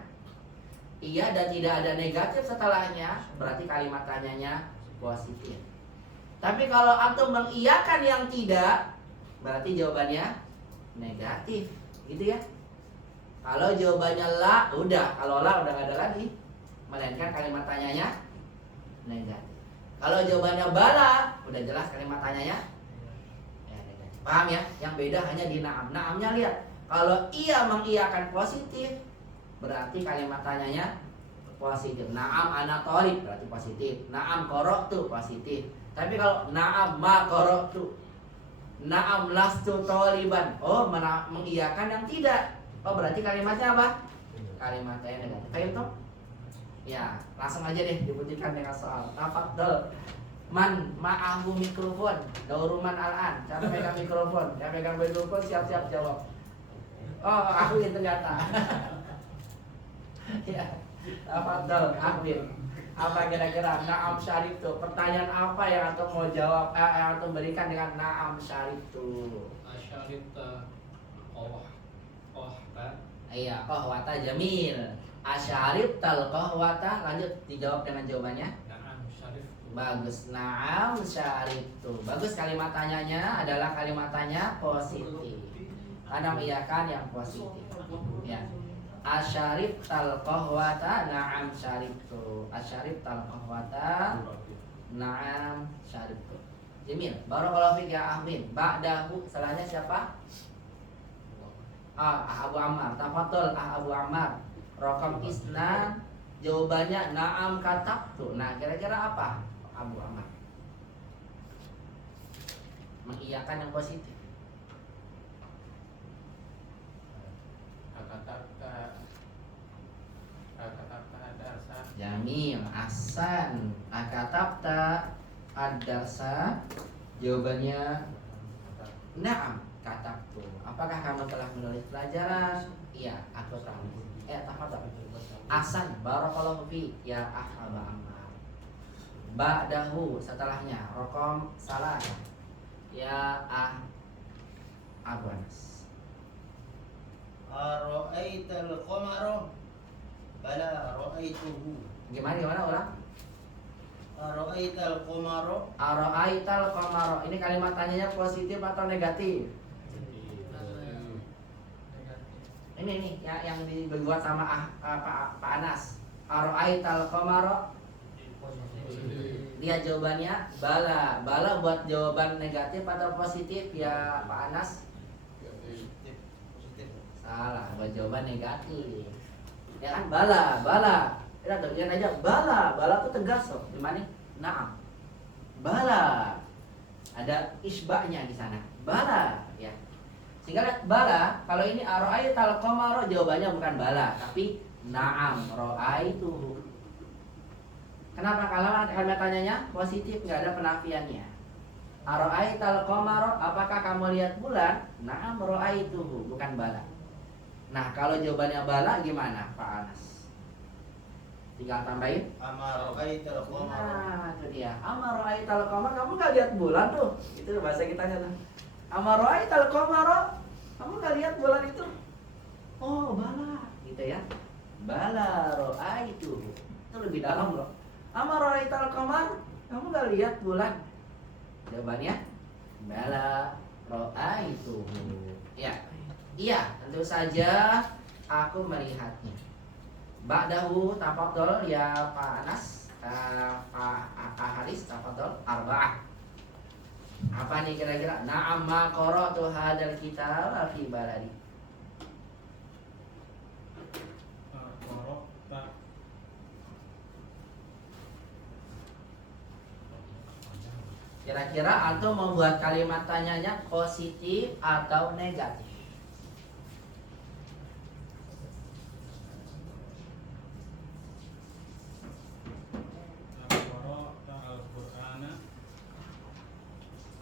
iya dan tidak ada negatif setelahnya, berarti kalimat tanyanya positif. Tapi kalau antum mengiyakan yang tidak, berarti jawabannya negatif, gitu ya. Kalau jawabannya la, udah. Kalau la udah gak ada lagi, melainkan kalimat tanyanya negatif. Kalau jawabannya bala, udah jelas kalimat tanyanya negatif. Paham ya? Yang beda hanya di na'am. Na'amnya lihat. Kalau iya mengiyakan positif, berarti kalimat tanyanya positif. Na'am ana thalib berarti positif. Na'am qara'tu positif. Tapi kalau na'am ma qara'tu, na'am lastu thaliban, oh mengiyakan yang tidak. Oh berarti kalimatnya apa? Kalimatnya negatif. Paham toh? Ya, langsung aja deh dibuktikan dengan soal. Tafadhol. Man ma'ahu mikrofon, dauruman al-an. Siapa pegang mikrofon? Siapa pegang mikrofon siap-siap jawab. Oh, aku yang ternyata. Ya. Tafadhol, Akhwin. Apa kira-kira na'am syarif tuh? Pertanyaan apa yang antum mau jawab? Yang antum berikan dengan na'am syarif tuh? Asyarita qahwata. Iya, qahwata jamil. Asyarif tal qahwata. Lanjut dijawab dengan jawabannya. Na'am syarif. Bagus, na'am syarif tuh. Bagus, kalimat tanyanya adalah kalimat tanya positif. Karena mengiyakan yang positif. Ya. Asyarif tal qahwata, na'am syarif tuh. Asyarif tal qahwata, na'am syarif tuh. Jamil. Barakallahu fiik ya Ahmin. Ba'dahu salahnya siapa? Abu Ammar. Tafadhol Abu Ammar. Rokam isnan. Jawabannya na'am katabtu. Nah, kira-kira apa Abu Ammar? Mengiyakan yang positif. Jamil, ahsan. Akatabta ad-darsa. Jawabannya na'am katabtu. Apakah kamu telah menulis pelajaran? Iya, aku telah menulis. Tafadhol. Ahsan, barakallahu fi ya Abu Ammar. Ba'dahu setelahnya rokom salah ya Abu Anas. Ara'aital qamara? Bala ra'aituhu. Gimana ulang? Ara'aital qamara? Ara'aital qamara. Ini kalimat tanyanya positif atau negatif? Ini yang dibuat sama Pak Anas. Ara'aital qamara? Lihat jawabannya bala. Bala buat jawaban negatif atau positif ya Pak Anas? Positif. Salah, buat jawaban negatif. Ya kan bala. Kita lihat aja bala tuh tegas loh. Di mana? Na'am. Bala. Ada isba'nya di sana. Bala, ya. Sehingga lihat bala, kalau ini ara'aital qamara jawabannya bukan bala, tapi na'am ra'aitu. Kenapa kalau kalimat tanyanya positif, nggak ada penafiannya? Ara'aital qamara, apakah kamu lihat bulan? Na'am ra'aituhu, bukan bala. Nah, kalau jawabannya bala gimana, Pak Anas? Tinggal tambahin. Amar ra'aital qamara. Nah, itu dia. Amar ra'aital qamara, kamu nggak lihat bulan tuh? Itu bahasa kitanya tuh. Amar ra'aital qamara, kamu nggak lihat bulan itu? Oh, bala, gitu ya. Bala ra'aituhu. Itu lebih dalam loh. Amar ra'aital qamar, kamu nggak lihat bulan? Jawabannya bala ra'aituhu. Ya. Iya, tentu saja aku melihatnya. Ba'dahu tafadhol ya Pak Anas. Pak Haris, tafadhol. Arba'ah. Apa nih kira-kira? Na'am ma qara'tu hadzal kitab fi baladi. Kira-kira antum membuat kalimat tanyanya positif atau negatif?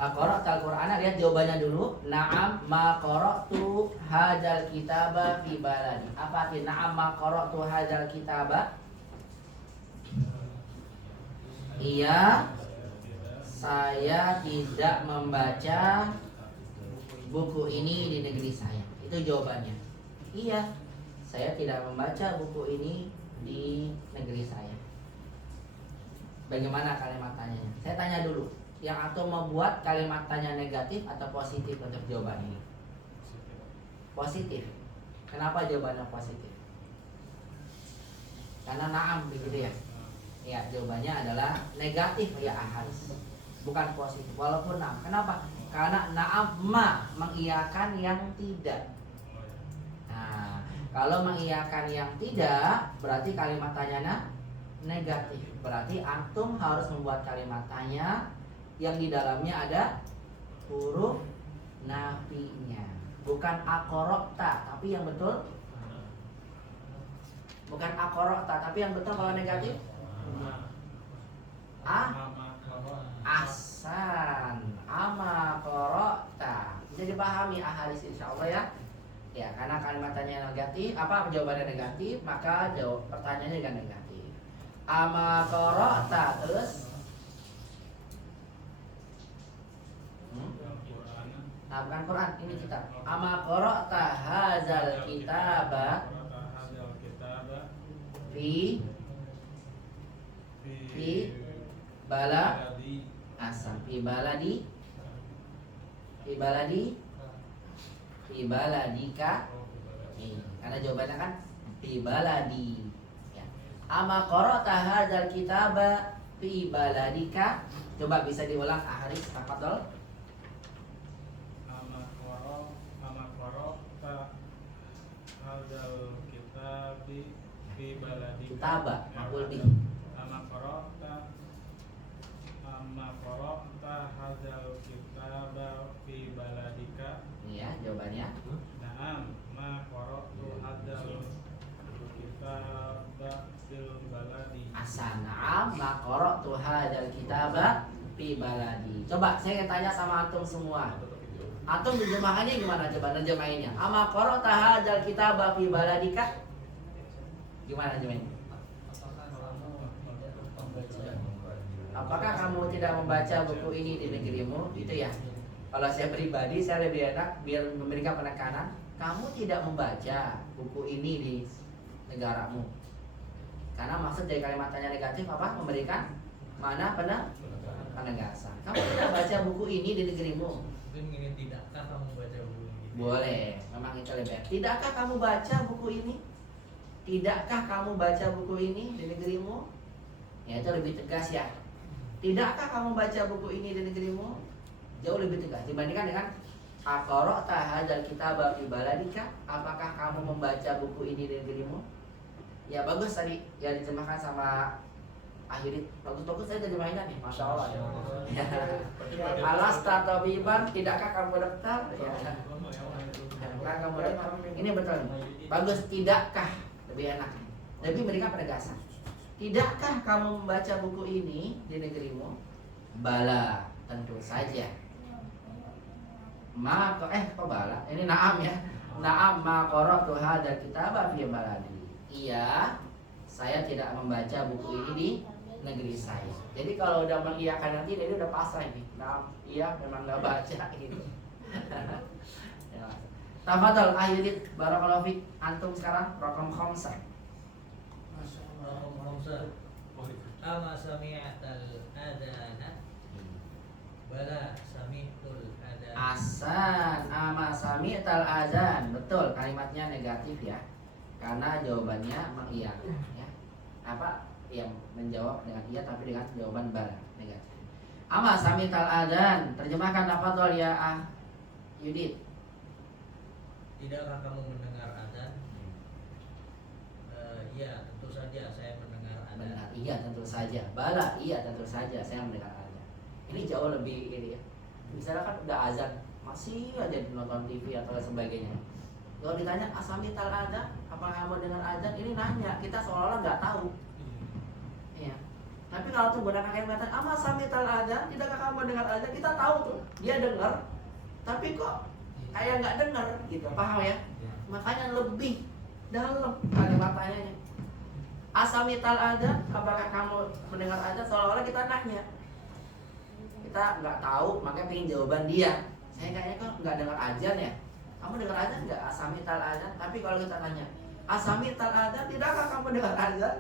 Qara'tal Qur'ana, lihat jawabannya dulu. Na'am ma qara'tu hadzal kitaba fi baladi. Apa arti na'am ma qara'tu hadzal kitaba? Iya, saya tidak membaca buku ini di negeri saya. Itu jawabannya. Iya, saya tidak membaca buku ini di negeri saya. Bagaimana kalimat tanyanya? Saya tanya dulu. Yang atau membuat kalimat tanya negatif atau positif untuk jawaban ini? Positif. Kenapa jawabannya positif? Karena na'am begitu ya. Ya, jawabannya adalah negatif ya Haris. Bukan positif. Walaupun na'am. Kenapa? Karena na'am ma mengiyakan yang tidak. Nah, kalau mengiyakan yang tidak, berarti kalimat tanyanya negatif. Berarti antum harus membuat kalimat tanya yang di dalamnya ada huruf nafinya, bukan akorokta, tapi yang betul bukan akorokta, tapi yang betul kalau negatif asan ama korokta. Bisa dipahami Haris insyaallah ya. Ya, karena kalimat tanya negatif, apa jawabannya negatif, maka jawab pertanyaannya juga negatif. Ama korokta, terus nah, bukan Quran, ini kitab. Ama qara'ta hadzal kitaba fi bala asam fi baladi baladika. Ini karena jawabannya kan fi baladi ya. Ama qara'ta hadzal kitaba fi baladika. Coba bisa diulang Haris, tafadhol. Hadzal kitabi fi baladika. Kitaba, maqul bi. Amma qara'ta hadzal kitaba fi baladika. Iya, jawabannya. Na'am, ma qara'tu hadzal kitaba fil baladi. Asana'am ma qara'tu hadzal kitaba fi baladi. Coba saya tanya sama antum semua. Antum terjemahannya gimana? Coba nerjemahinnya. Ama qara'ta hadzal kitaba fi baladika. Gimana terjemahannya? Apakah kamu tidak membaca buku ini di negerimu? Itu ya. Kalau saya pribadi, saya lebih enak biar memberikan penekanan. Kamu tidak membaca buku ini di negaramu. Karena maksud dari kalimat tanya negatif apa? Memberikan mana penegasan. Kamu tidak baca buku ini di negerimu. Mungkin ingin tidakkah kamu baca buku ini? Boleh, memang itu lebih. Tidakkah kamu baca buku ini? Tidakkah kamu baca buku ini di negerimu? Ya itu lebih tegas ya. Tidakkah kamu baca buku ini di negerimu? Jauh lebih tegas dibandingkan dengan aqra'ta hadzal kitaba fi baladika. Apakah kamu membaca buku ini di negerimu? Ya bagus tadi ya diterjemahkan sama Akhiri. Bagus-bagus saya terjemahinnya nih, masya Allah. Ya. Alasta tabiban, tidakkah kamu dokter? Ya. Tidakkah kamu dokter? Ini betul nih. Bagus, tidakkah lebih enak, lebih memberikan penegasan. Tidakkah kamu membaca buku ini di negerimu? Bala, tentu saja. Maka kok bala? Ini na'am ya. Na'am ma qara'tu hadzal kitaba fi baladi. Iya, saya tidak membaca buku ini di negeri saya. Jadi kalau udah mengiyakan nanti ini udah pasrah ini. Nah, iya memang nggak baca gitu. Ya. Tafadhol Ayyidit barakallahu fik. Antum sekarang raqam 5. Ama sami'atal adana. Bala sami'tul adana. Asan ama sami'tal azan. Betul, kalimatnya negatif ya. Karena jawabannya mengiyakan ya. Apa? yang menjawab dengan iya tapi dengan jawaban bala negatif. Ama samital adzan, terjemahkan tafadhol ya Yudit. Tidakkah kamu mendengar adzan? Iya, tentu saja saya mendengar adzan. Benar, iya tentu saja. Bala, iya tentu saja saya mendengar adzan. Ini jauh lebih ini ya. Misalnya kan udah azan, masih aja nonton TV atau sebagainya. Kalau ditanya asamital adzan, apa kamu dengar adzan? Ini nanya, kita seolah-olah nggak tahu. Iya. Tapi kalau tuh gunakan kalimat ama samital adzan, tidakkah kamu dengar adzan? Kita tahu tuh, dia dengar. Tapi kok kayak nggak dengar gitu, paham ya? Makanya lebih dalam kalimat tanyanya. Asamital adzan, apakah kamu mendengar adzan? Seolah-olah kita nanya. Kita nggak tahu, makanya pengen jawaban dia. Saya kayaknya kok nggak dengar adzan ya. Kamu dengar adzan nggak? Asamital adzan. Tapi kalau kita tanya, asamital adzan, tidakkah kamu dengar adzan?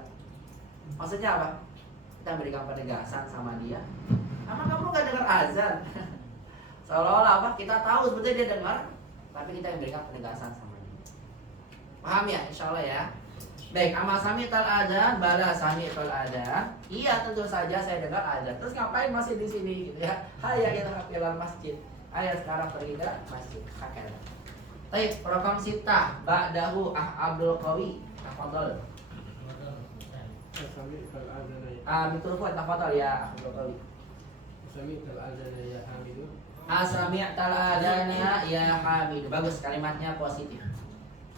Maksudnya apa? Kita berikan penegasan sama dia. Emang kamu nggak dengar adzan? Seolah-olah apa? Kita tahu sebetulnya dia dengar, tapi kita yang berikan penegasan sama dia. Paham ya? Insya Allah ya. Baik, ama samital adzan, bala samitul adzan. Iya tentu saja saya dengar adzan. Terus ngapain masih di sini gitu ya? Hayya kita ke masjid. Ayo sekarang pergi ke masjid. Hakala. Baik, program sita ba'dahu Abdul Qawi. Tafadhol. Sami'tal adzana Mikrofon tafadhol ya Abdul Qawi. Sami'tal adzana ya Hamidu. Asami'tal adzana ya Hamid. Bagus, kalimatnya positif.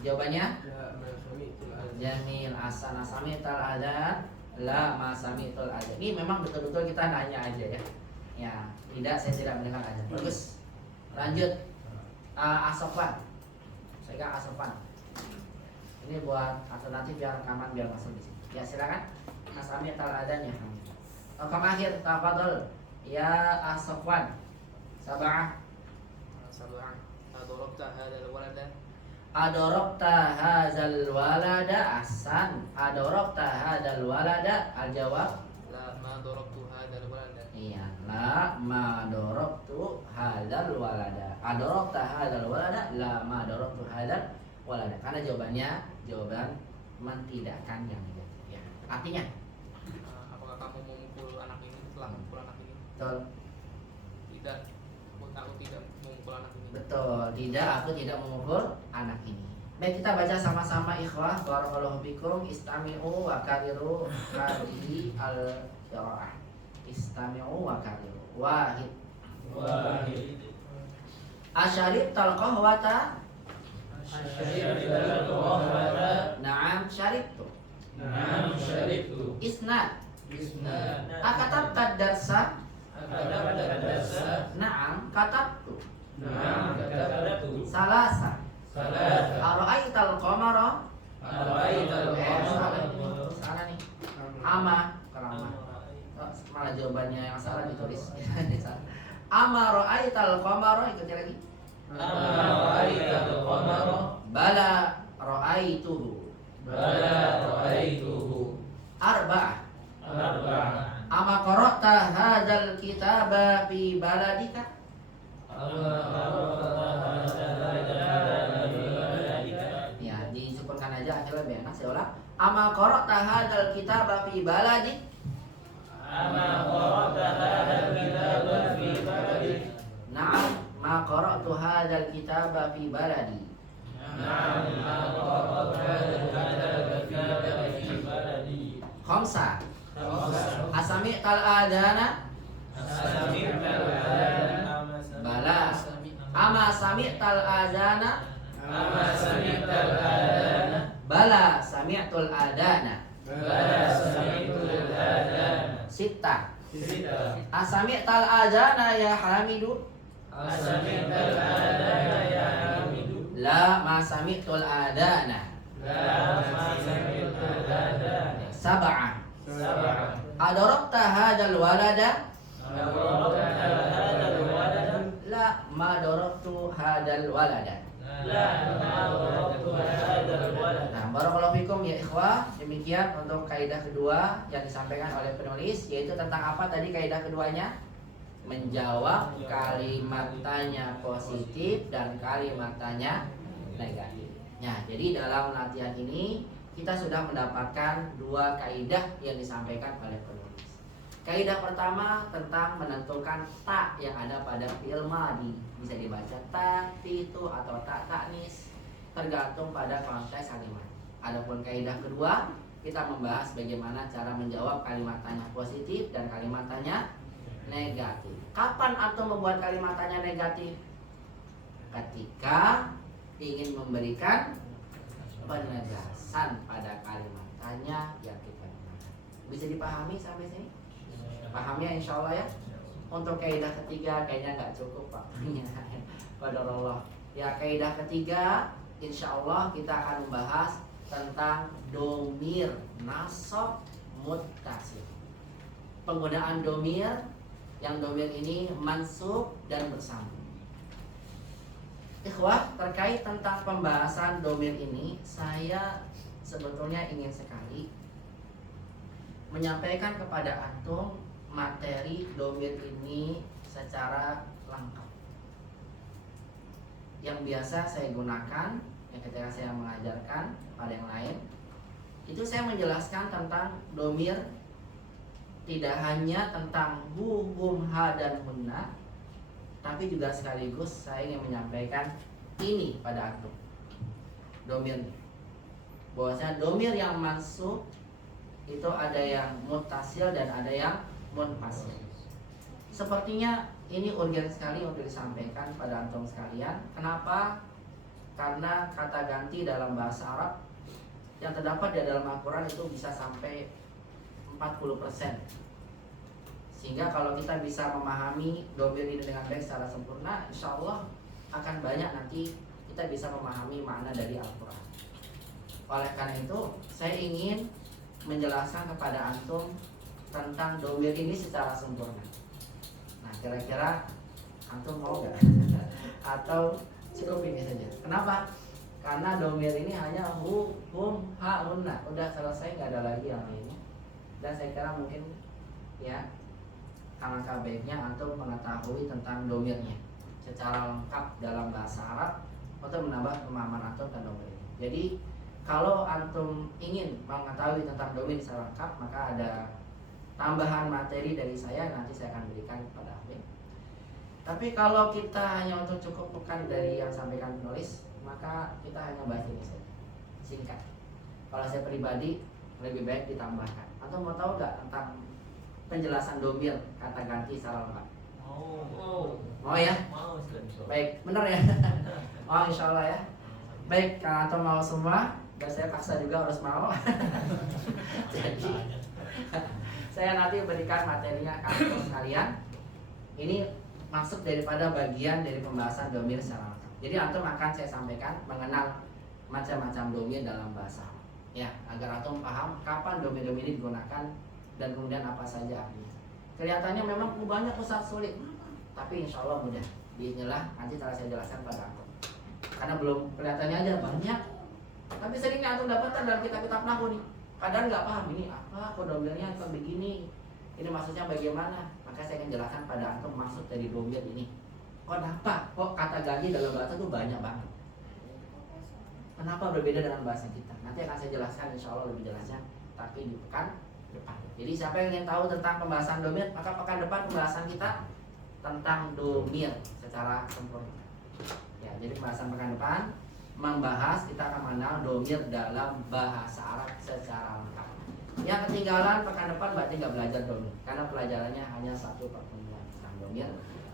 Jawabannya La ma sami'tul adzana. Jamil, asana sami'tal adzan, la ma sami'tul adzan. Ini memang betul-betul kita nanya aja ya. Ya, tidak, saya tidak mendengar adzan. Bagus. Lanjut. Asofan. Saya Asofan. Ini buat alternatif biar rekaman biar masuk di sini. Ya, silakan. Asami'tal adzan ya Hamid. Rokam akhir, tafadhol. Ya Asofan. Sab'ah. Sab'ah. Adorobta hadal walada. Adorokta hazal walada ahsan. Adorokta hadal walada. Al-jawab La ma dorobtu hadal walada. iya, la ma doroktu hadal walada. Adorokta hadal walada, la ma doroktu hadal walada. Karena jawabannya jawaban mentidakkan yang negatif ya. Artinya Apakah kamu memukul anak ini? Telah memukul anak ini? betul, Tidak. Aku tidak memukul anak ini. betul, tidak, aku tidak memukul anak ini. Baik, kita baca sama-sama ikhwah. Barakallahu fikum. Istami'u wa kariru hadhihi al-qira'ah. Istami'u wa kariru. Wahid. Wahid. Asyaribtal qahwata? Syaribtal qahwata. Na'am syaribtu. Na'am syaribtu. Isnad. Isnad. Akatabta darsa? Akatabta darsa. Na'am katabtu. Na'am katabtu. Salasa. Salasa. Ara'aital qamara? Ara'aital qamara. Salah nih. Ama. Kalau ama. Oh, malah jawabannya yang salah ditulis. Ama ra'aital qamara, ikuti lagi. Ama ra'aital qamara. Bala ra'aituhu. Bala ra'aituhu. Arba'ah. Arba'ah. Ama qara'ta hadzal kitaba fi baladika? Ya, disebutkan aja akhirnya lebih enak. Saya ulang. Ama qara'ta hadzal kitaba fi baladik? Ama qara'ta hadzal kitaba fi baladik? Na'am, ma qara'tu hadzal kitaba fi baladi. Na'am, ma qara'tu hadzal kitaba fi baladi. Khamsa. Khamsa. Asami'tal adana? Asami'tal adana. Bala. Ama sami'tal adana? Ama sami'tal adana. Bala sami'tul adana. Bala sami'tul adana. Sitta. Sita. Asami'tal adana ya Hamidu? Asami'tal adana ya Hamidu. La ma sami'tul adana. La ma sami'tul adana. Sab'ah. Sab'ah. Adarabta hadzal walada? Adarabta hadzal walada? La ma darabtu hadzal walada. La ma darabtu hadzal walada. Nah, barakallahu fikum ya ikhwah. Demikian untuk kaidah kedua yang disampaikan oleh penulis, yaitu tentang apa tadi kaidah keduanya? Menjawab kalimat tanya positif dan kalimat tanya negatif. Nah, jadi dalam latihan ini kita sudah mendapatkan dua kaidah yang disampaikan oleh penulis. Kaidah pertama tentang menentukan ta yang ada pada fi'il madi, bisa dibaca ta, titu atau ta ta'nis, tergantung pada konteks kalimat. Adapun kaidah kedua, kita membahas bagaimana cara menjawab kalimat tanya positif dan kalimat tanya negatif. Kapan antum membuat kalimat tanya negatif? Ketika ingin memberikan penegasan pada kalimat tanya yang kita gunakan. Bisa dipahami sampai sini? Paham ya insya Allah ya? Untuk kaidah ketiga kayaknya nggak cukup Pak. Qadarullah. Ya, kaidah ketiga insya Allah kita akan membahas tentang domir nasab muttasil. Penggunaan domir, yang domir ini mansub dan bersambung. Ikhwah, terkait tentang pembahasan domir ini, saya sebetulnya ingin sekali menyampaikan kepada antum materi domir ini secara lengkap. Yang biasa saya gunakan ketika saya mengajarkan pada yang lain, itu saya menjelaskan tentang domir tidak hanya tentang hu, hum, ha, dan hunna, tapi juga sekaligus saya ingin menyampaikan ini pada antum. Domir, bahwasanya domir yang mansub itu ada yang muttasil dan ada yang munfasil. Sepertinya ini urgen sekali untuk disampaikan pada antum sekalian. Kenapa? Karena kata ganti dalam bahasa Arab yang terdapat di dalam Al-Quran itu bisa sampai 40%. Sehingga kalau kita bisa memahami domir ini dengan baik secara sempurna, insya Allah akan banyak nanti kita bisa memahami makna dari Al-Quran. Oleh karena itu, saya ingin menjelaskan kepada antum tentang domir ini secara sempurna. Nah, kira-kira antum mau gak? Atau cukup ini saja? Kenapa? Karena domir ini hanya hu, hum, ha, hunna. Udah selesai, nggak ada lagi yang lainnya. Dan saya kira mungkin ya alangkah baiknya antum mengetahui tentang domirnya secara lengkap dalam bahasa Arab untuk menambah pemahaman antum tentang domir ini. Jadi kalau antum ingin mengetahui tentang domir secara lengkap, maka ada tambahan materi dari saya, nanti saya akan berikan kepada Afif. Tapi kalau kita hanya untuk cukupkan dari yang sampaikan penulis, maka kita hanya bahas ini saja, singkat. Kalau saya pribadi lebih baik ditambahkan. Antum mau tahu nggak tentang penjelasan domir kata ganti secara lengkap? Mau ya? Baik, benar ya? Oh, insya Allah ya. Baik, kalau antum mau semua, dan saya paksa juga harus mau. Jadi saya nanti berikan materinya ke antum sekalian. Ini masuk daripada bagian dari pembahasan domir secara lengkap. Jadi antum akan saya sampaikan mengenal macam-macam domir dalam bahasa Arab. Ya, agar antum paham kapan domir-domir ini digunakan dan kemudian apa saja artinya. Kelihatannya memang banyak Ustaz sulit, tapi insya Allah mudah. Bismillah, nanti cara saya jelaskan pada antum. Karena belum kelihatannya aja banyak, tapi seringnya antum dapatkan dalam kitab-kitab nahwu nih. Padahal nggak paham ini apa, kok domirnya kok begini, ini maksudnya bagaimana. Maka saya akan jelaskan pada antum maksud dari domir ini. Kenapa? Kok kata ganti dalam bahasa itu banyak banget? Kenapa berbeda dengan bahasa kita? Nanti akan saya jelaskan insya Allah lebih jelasnya, tapi di pekan depan. Jadi siapa yang ingin tahu tentang pembahasan domir, maka pekan depan pembahasan kita tentang domir secara sempurna. Ya, jadi pembahasan pekan depan membahas kita akan mengenal domir dalam bahasa Arab secara lengkap. Yang ketinggalan pekan depan berarti nggak belajar domir, karena pelajarannya hanya satu pertemuan tentang domir.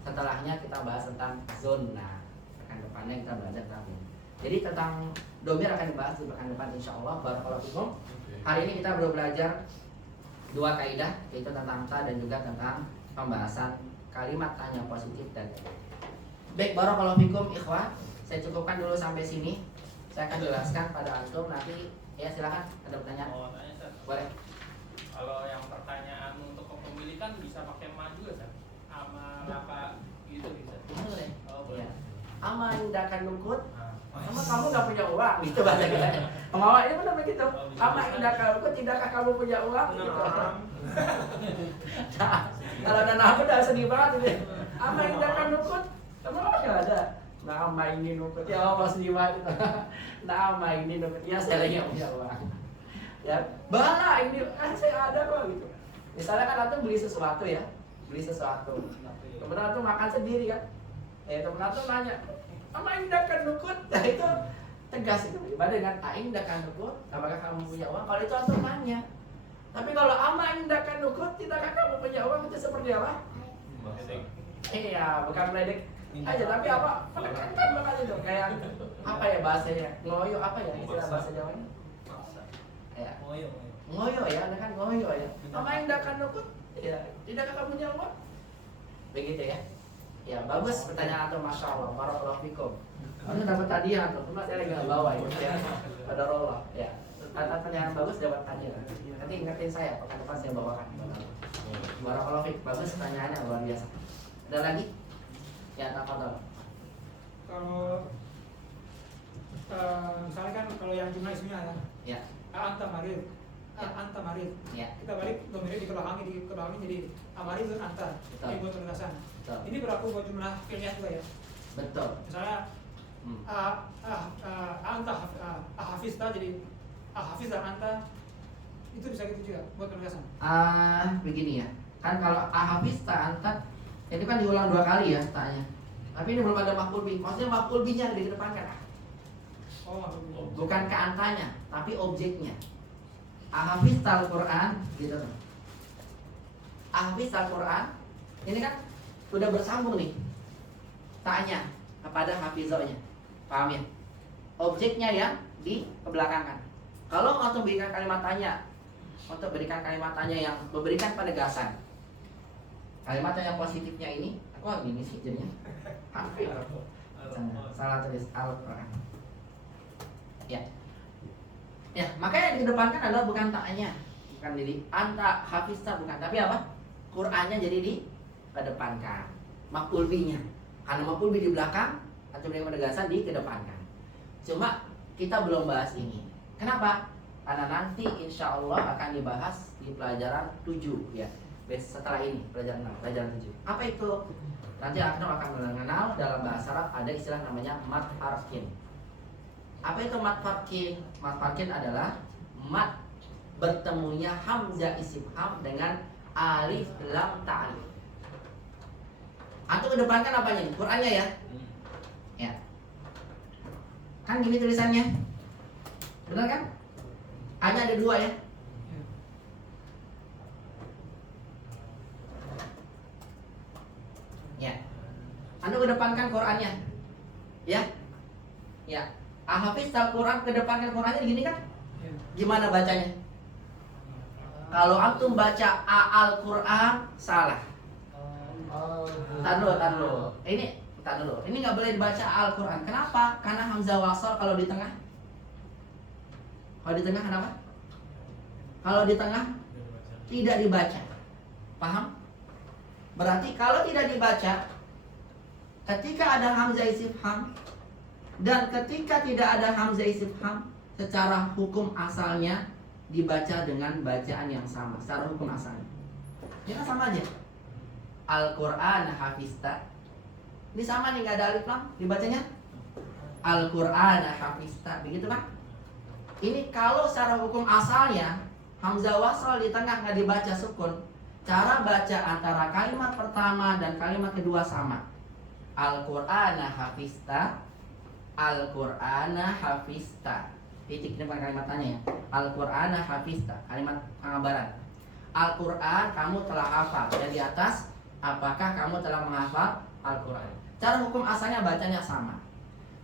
Setelahnya kita bahas tentang zona. Pekan depannya kita belajar tentang domir. Jadi tentang domir akan dibahas di pekan depan insya Allah. Barakallahu fikum. Hari ini kita baru belajar dua kaidah, yaitu tentang ta dan juga tentang pembahasan kalimat tanya positif dan negatif. Baik, barakallahu fikum ikhwah. Saya cukupkan dulu sampai sini. Saya akan jelaskan pada antum nanti. Ya silakan, ada pertanyaan? Oh, tanya Sir. Boleh. Kalau yang pertanyaan untuk kepemilikan bisa pakai ma juga Sir? Ama apa gitu bisa? Boleh. Oh, boleh. Ya. Ama indakan nukut. Nah, Ama kamu nggak punya uang, gitu bahasa kita. Pemawa ini benar begitu. Ama indakan nukut, tidakkah kamu punya uang? Gitu. Nah, kalau ada aku udah sedih banget ini. Ama indakan nukut, kamu nggak ada. Nama ini nukut, ya Allah sedih banget. Nama ini nukut, ya saya lagi punya uang. Ya, bala ini saya ada kok gitu. Misalnya kan antum beli sesuatu ya, kemudian antum makan sendiri kan, teman antum nanya, ama indah kan nukut, nah itu tegas itu. Ibadah dengan aing indah kan nukut, apakah kamu punya uang? Kalau itu antum nanya. Tapi kalau ama indah kan nukut, tidakkah kamu punya uang, itu seperti apa? Iya, bukan meledek aja, tapi apa? Menekankan banget itu, kayak apa ya bahasanya? Ngoyo apa ya istilah bahasa Jawanya? Ya. Ngoyo ya, ada kan ngoyo ya. Ama indah kan nukut, ya, tidakkah kamu punya uang? Begitu ya. Ya bagus pertanyaan antum, masya Allah, barakallahu fikum. Antum dapat hadiah antum, cuma saya lagi nggak bawa ini ya. Pada Allah, ya. Pertanyaan bagus dapat hadiah. Nanti ingetin saya, pekan depan saya bawakan. Barakallahu fikum, bagus pertanyaannya luar biasa. Ada lagi? Ya, tafadhol. Kalau misalnya kan kalau yang jumlah isminya ya, Ya, anta marid, anta marid. ya. Kita balik domirnya dikelola jadi amarid dan anta. Betul. Ini buat penegasan. Betul. Ini berlaku buat jumlah fi'liyah juga ya. Betul. Misalnya anta hafizta jadi hafiz dan anta, itu bisa gitu juga buat penegasan. Begini ya. Kan kalau ahafista anta itu kan diulang 2 kali ya tanya. Tapi ini belum ada maf'ul bih. Maksudnya maf'ul bihnya dikedepankan. Oh, Bukan ke antanya, tapi objeknya. Ahafista Al-Qur'an gitu. Ahafista Al-Qur'an ini kan udah bersambung nih. Tanya kepada hafizohnya. Paham ya? Objeknya yang di kebelakangkan. Kalau untuk berikan kalimat tanya, yang memberikan penegasan. Kalimat yang positifnya ini, aku gini sih jadinya. Hafid. Salah tulis Al-Qur'an. Ya. Ya, makanya yang dikedepankan adalah bukan ta'nya, bukan jadi anta hafizta bukan, tapi apa? Qur'annya jadi dikedepankan. Maf'ul bihnya. Karena maf'ul bih di belakang, atau dengan penegasan dikedepankan. Cuma kita belum bahas ini. Kenapa? Karena nanti insya Allah akan dibahas di pelajaran 7 ya. Setelah ini pelajaran 6, pelajaran 7. Apa itu? Nanti akan mengenal dalam bahasa Arab ada istilah namanya mad farkin. Apa itu mad farkin? Mad farkin adalah mad bertemunya hamzah istifham dengan alif lam ta'rif. Antum kedepankan apanya? Qur'annya ya. Ya. Kan gini tulisannya. Benar kan? Hanya ada 2 ya. Ya. Anda kedepankan Qur'annya. Ya. Ya. Hafiz Al-Qur'an kedepankan Qur'annya gini kan? Gimana bacanya? Kalau antum baca Al-Qur'an salah. Tar dulu. Ini nggak boleh dibaca Al-Qur'an. Kenapa? Karena hamzah wasal kalau di tengah. Kalau di tengah kenapa? Kalau di tengah tidak dibaca. Paham? Berarti kalau tidak dibaca, ketika ada hamzah istifham dan ketika tidak ada hamzah istifham, secara hukum asalnya dibaca dengan bacaan yang sama. Secara hukum asalnya, ini kan sama aja. Al-Qur'an hafizta. Ini sama nih, nggak ada alif lam, dibacanya Al-Qur'an hafizta. Begitu kan? Ini kalau secara hukum asalnya hamzah wasal di tengah nggak dibaca sukun. Cara baca antara kalimat pertama dan kalimat kedua sama. Al-Qur'ana hafizta. Al-Qur'ana hafizta. Titik depan kalimat tanya ya. Al-Qur'ana hafizta. Kalimat pengabaran. Al-Qur'an kamu telah hafal. Dan di atas, apakah kamu telah menghafal Al-Qur'an? Cara hukum asalnya bacanya sama.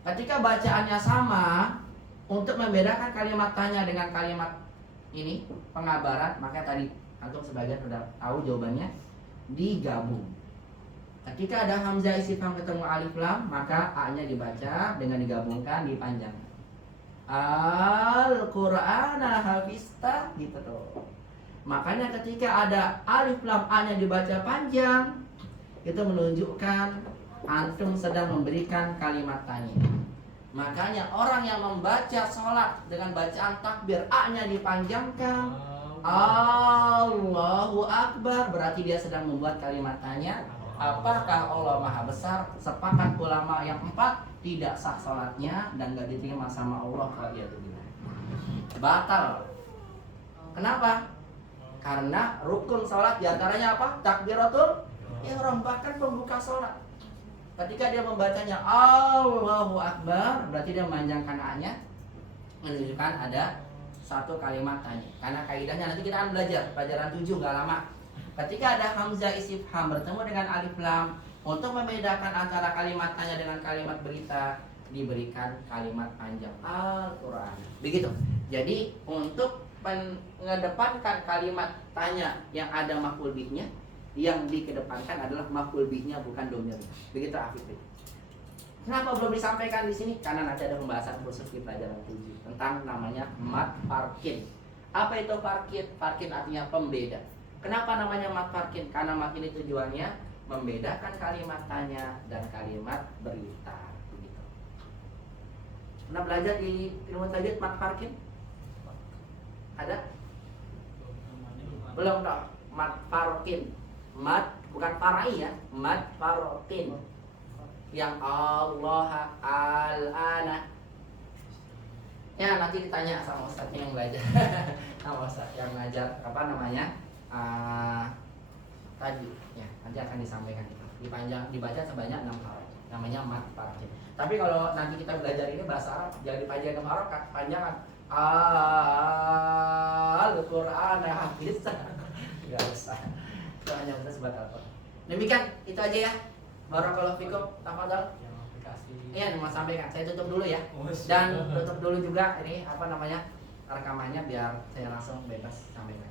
Ketika bacaannya sama, untuk membedakan kalimat tanya dengan kalimat ini pengabaran, maka tadi antum sebagian sudah tahu jawabannya, digabung. Ketika ada hamzah istifham ketemu alif lam, maka a-nya dibaca dengan digabungkan, dipanjangkan. Al-Qur'ana hafizta gitu tuh. Makanya ketika ada alif lam a-nya dibaca panjang, itu menunjukkan antum sedang memberikan kalimat tanya. Makanya orang yang membaca sholat dengan bacaan takbir a-nya dipanjangkan, Allahu Akbar, berarti dia sedang membuat kalimat tanya. Apakah Allah Maha Besar? Sepakat ulama yang 4 tidak sah sholatnya dan gak diterima sama Allah. Batal. Kenapa? Karena rukun sholat diantaranya apa? Takbiratul ihram, bahkan pembuka sholat. Ketika dia membacanya Allahu Akbar, berarti dia memanjangkan A-nya, menunjukkan ada satu kalimat tanya. Karena kaidahnya nanti kita akan belajar pelajaran 7 nggak lama. Ketika ada hamzah istifham bertemu dengan alif lam, untuk membedakan antara kalimat tanya dengan kalimat berita, diberikan kalimat panjang Al-Quran. Begitu. Jadi untuk mengedepankan kalimat tanya yang ada maf'ul bihnya, yang dikedepankan adalah maf'ul bihnya, bukan domirnya. Begitu Afif. Kenapa belum disampaikan di sini? Karena nanti ada pembahasan khusus di pelajaran 7 tentang namanya mat farkin. Apa itu farkin? Farkin artinya pembeda. Kenapa namanya mat farkin? Karena mat ini tujuannya membedakan kalimat tanya dan kalimat berita. Begitu. Pernah belajar di ilmu tajwid mat farkin? Ada? Belum toh. Mat farkin. Mat bukan farai ya, mat farkin. Yang Allah al-ana. Ya nanti ditanya sama ustadznya yang belajar. Sama ustadz yang ngajar apa namanya? Tadi ya nanti akan disampaikan itu. Dibaca sebanyak 6 kali. Namanya mat farkin. Tapi kalau nanti kita belajar ini bahasa Arab, jangan dipanjang ke Arab, panjangan Al-Qur'an hafiz. Enggak usah. Itu hanya untuk sebatas apa. Demikian itu aja ya. Barakallahu fikum. Tafadhal. Yang aplikasi. Iya, mau sampaikan. Saya tutup dulu ya. Dan tutup dulu juga ini apa namanya? Rekamannya biar saya langsung bebas sampaikan.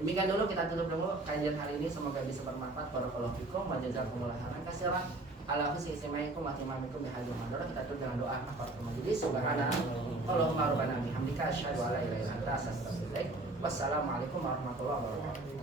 Demikian dulu, kita tutup dulu kajian hari ini, semoga bisa bermanfaat. Barakallahu fikum wa jazakumullahu khairan katsiran. Ala husni istimaikum wa timamikum bihadil mandara. Kita tutup dengan doa kafaratul majelis. Subhanallahumma rabbana bihamdika asyhadu an la ilaha illa anta astaghfiruka wa atubu ilaik. Wassalamualaikum warahmatullahi wabarakatuh.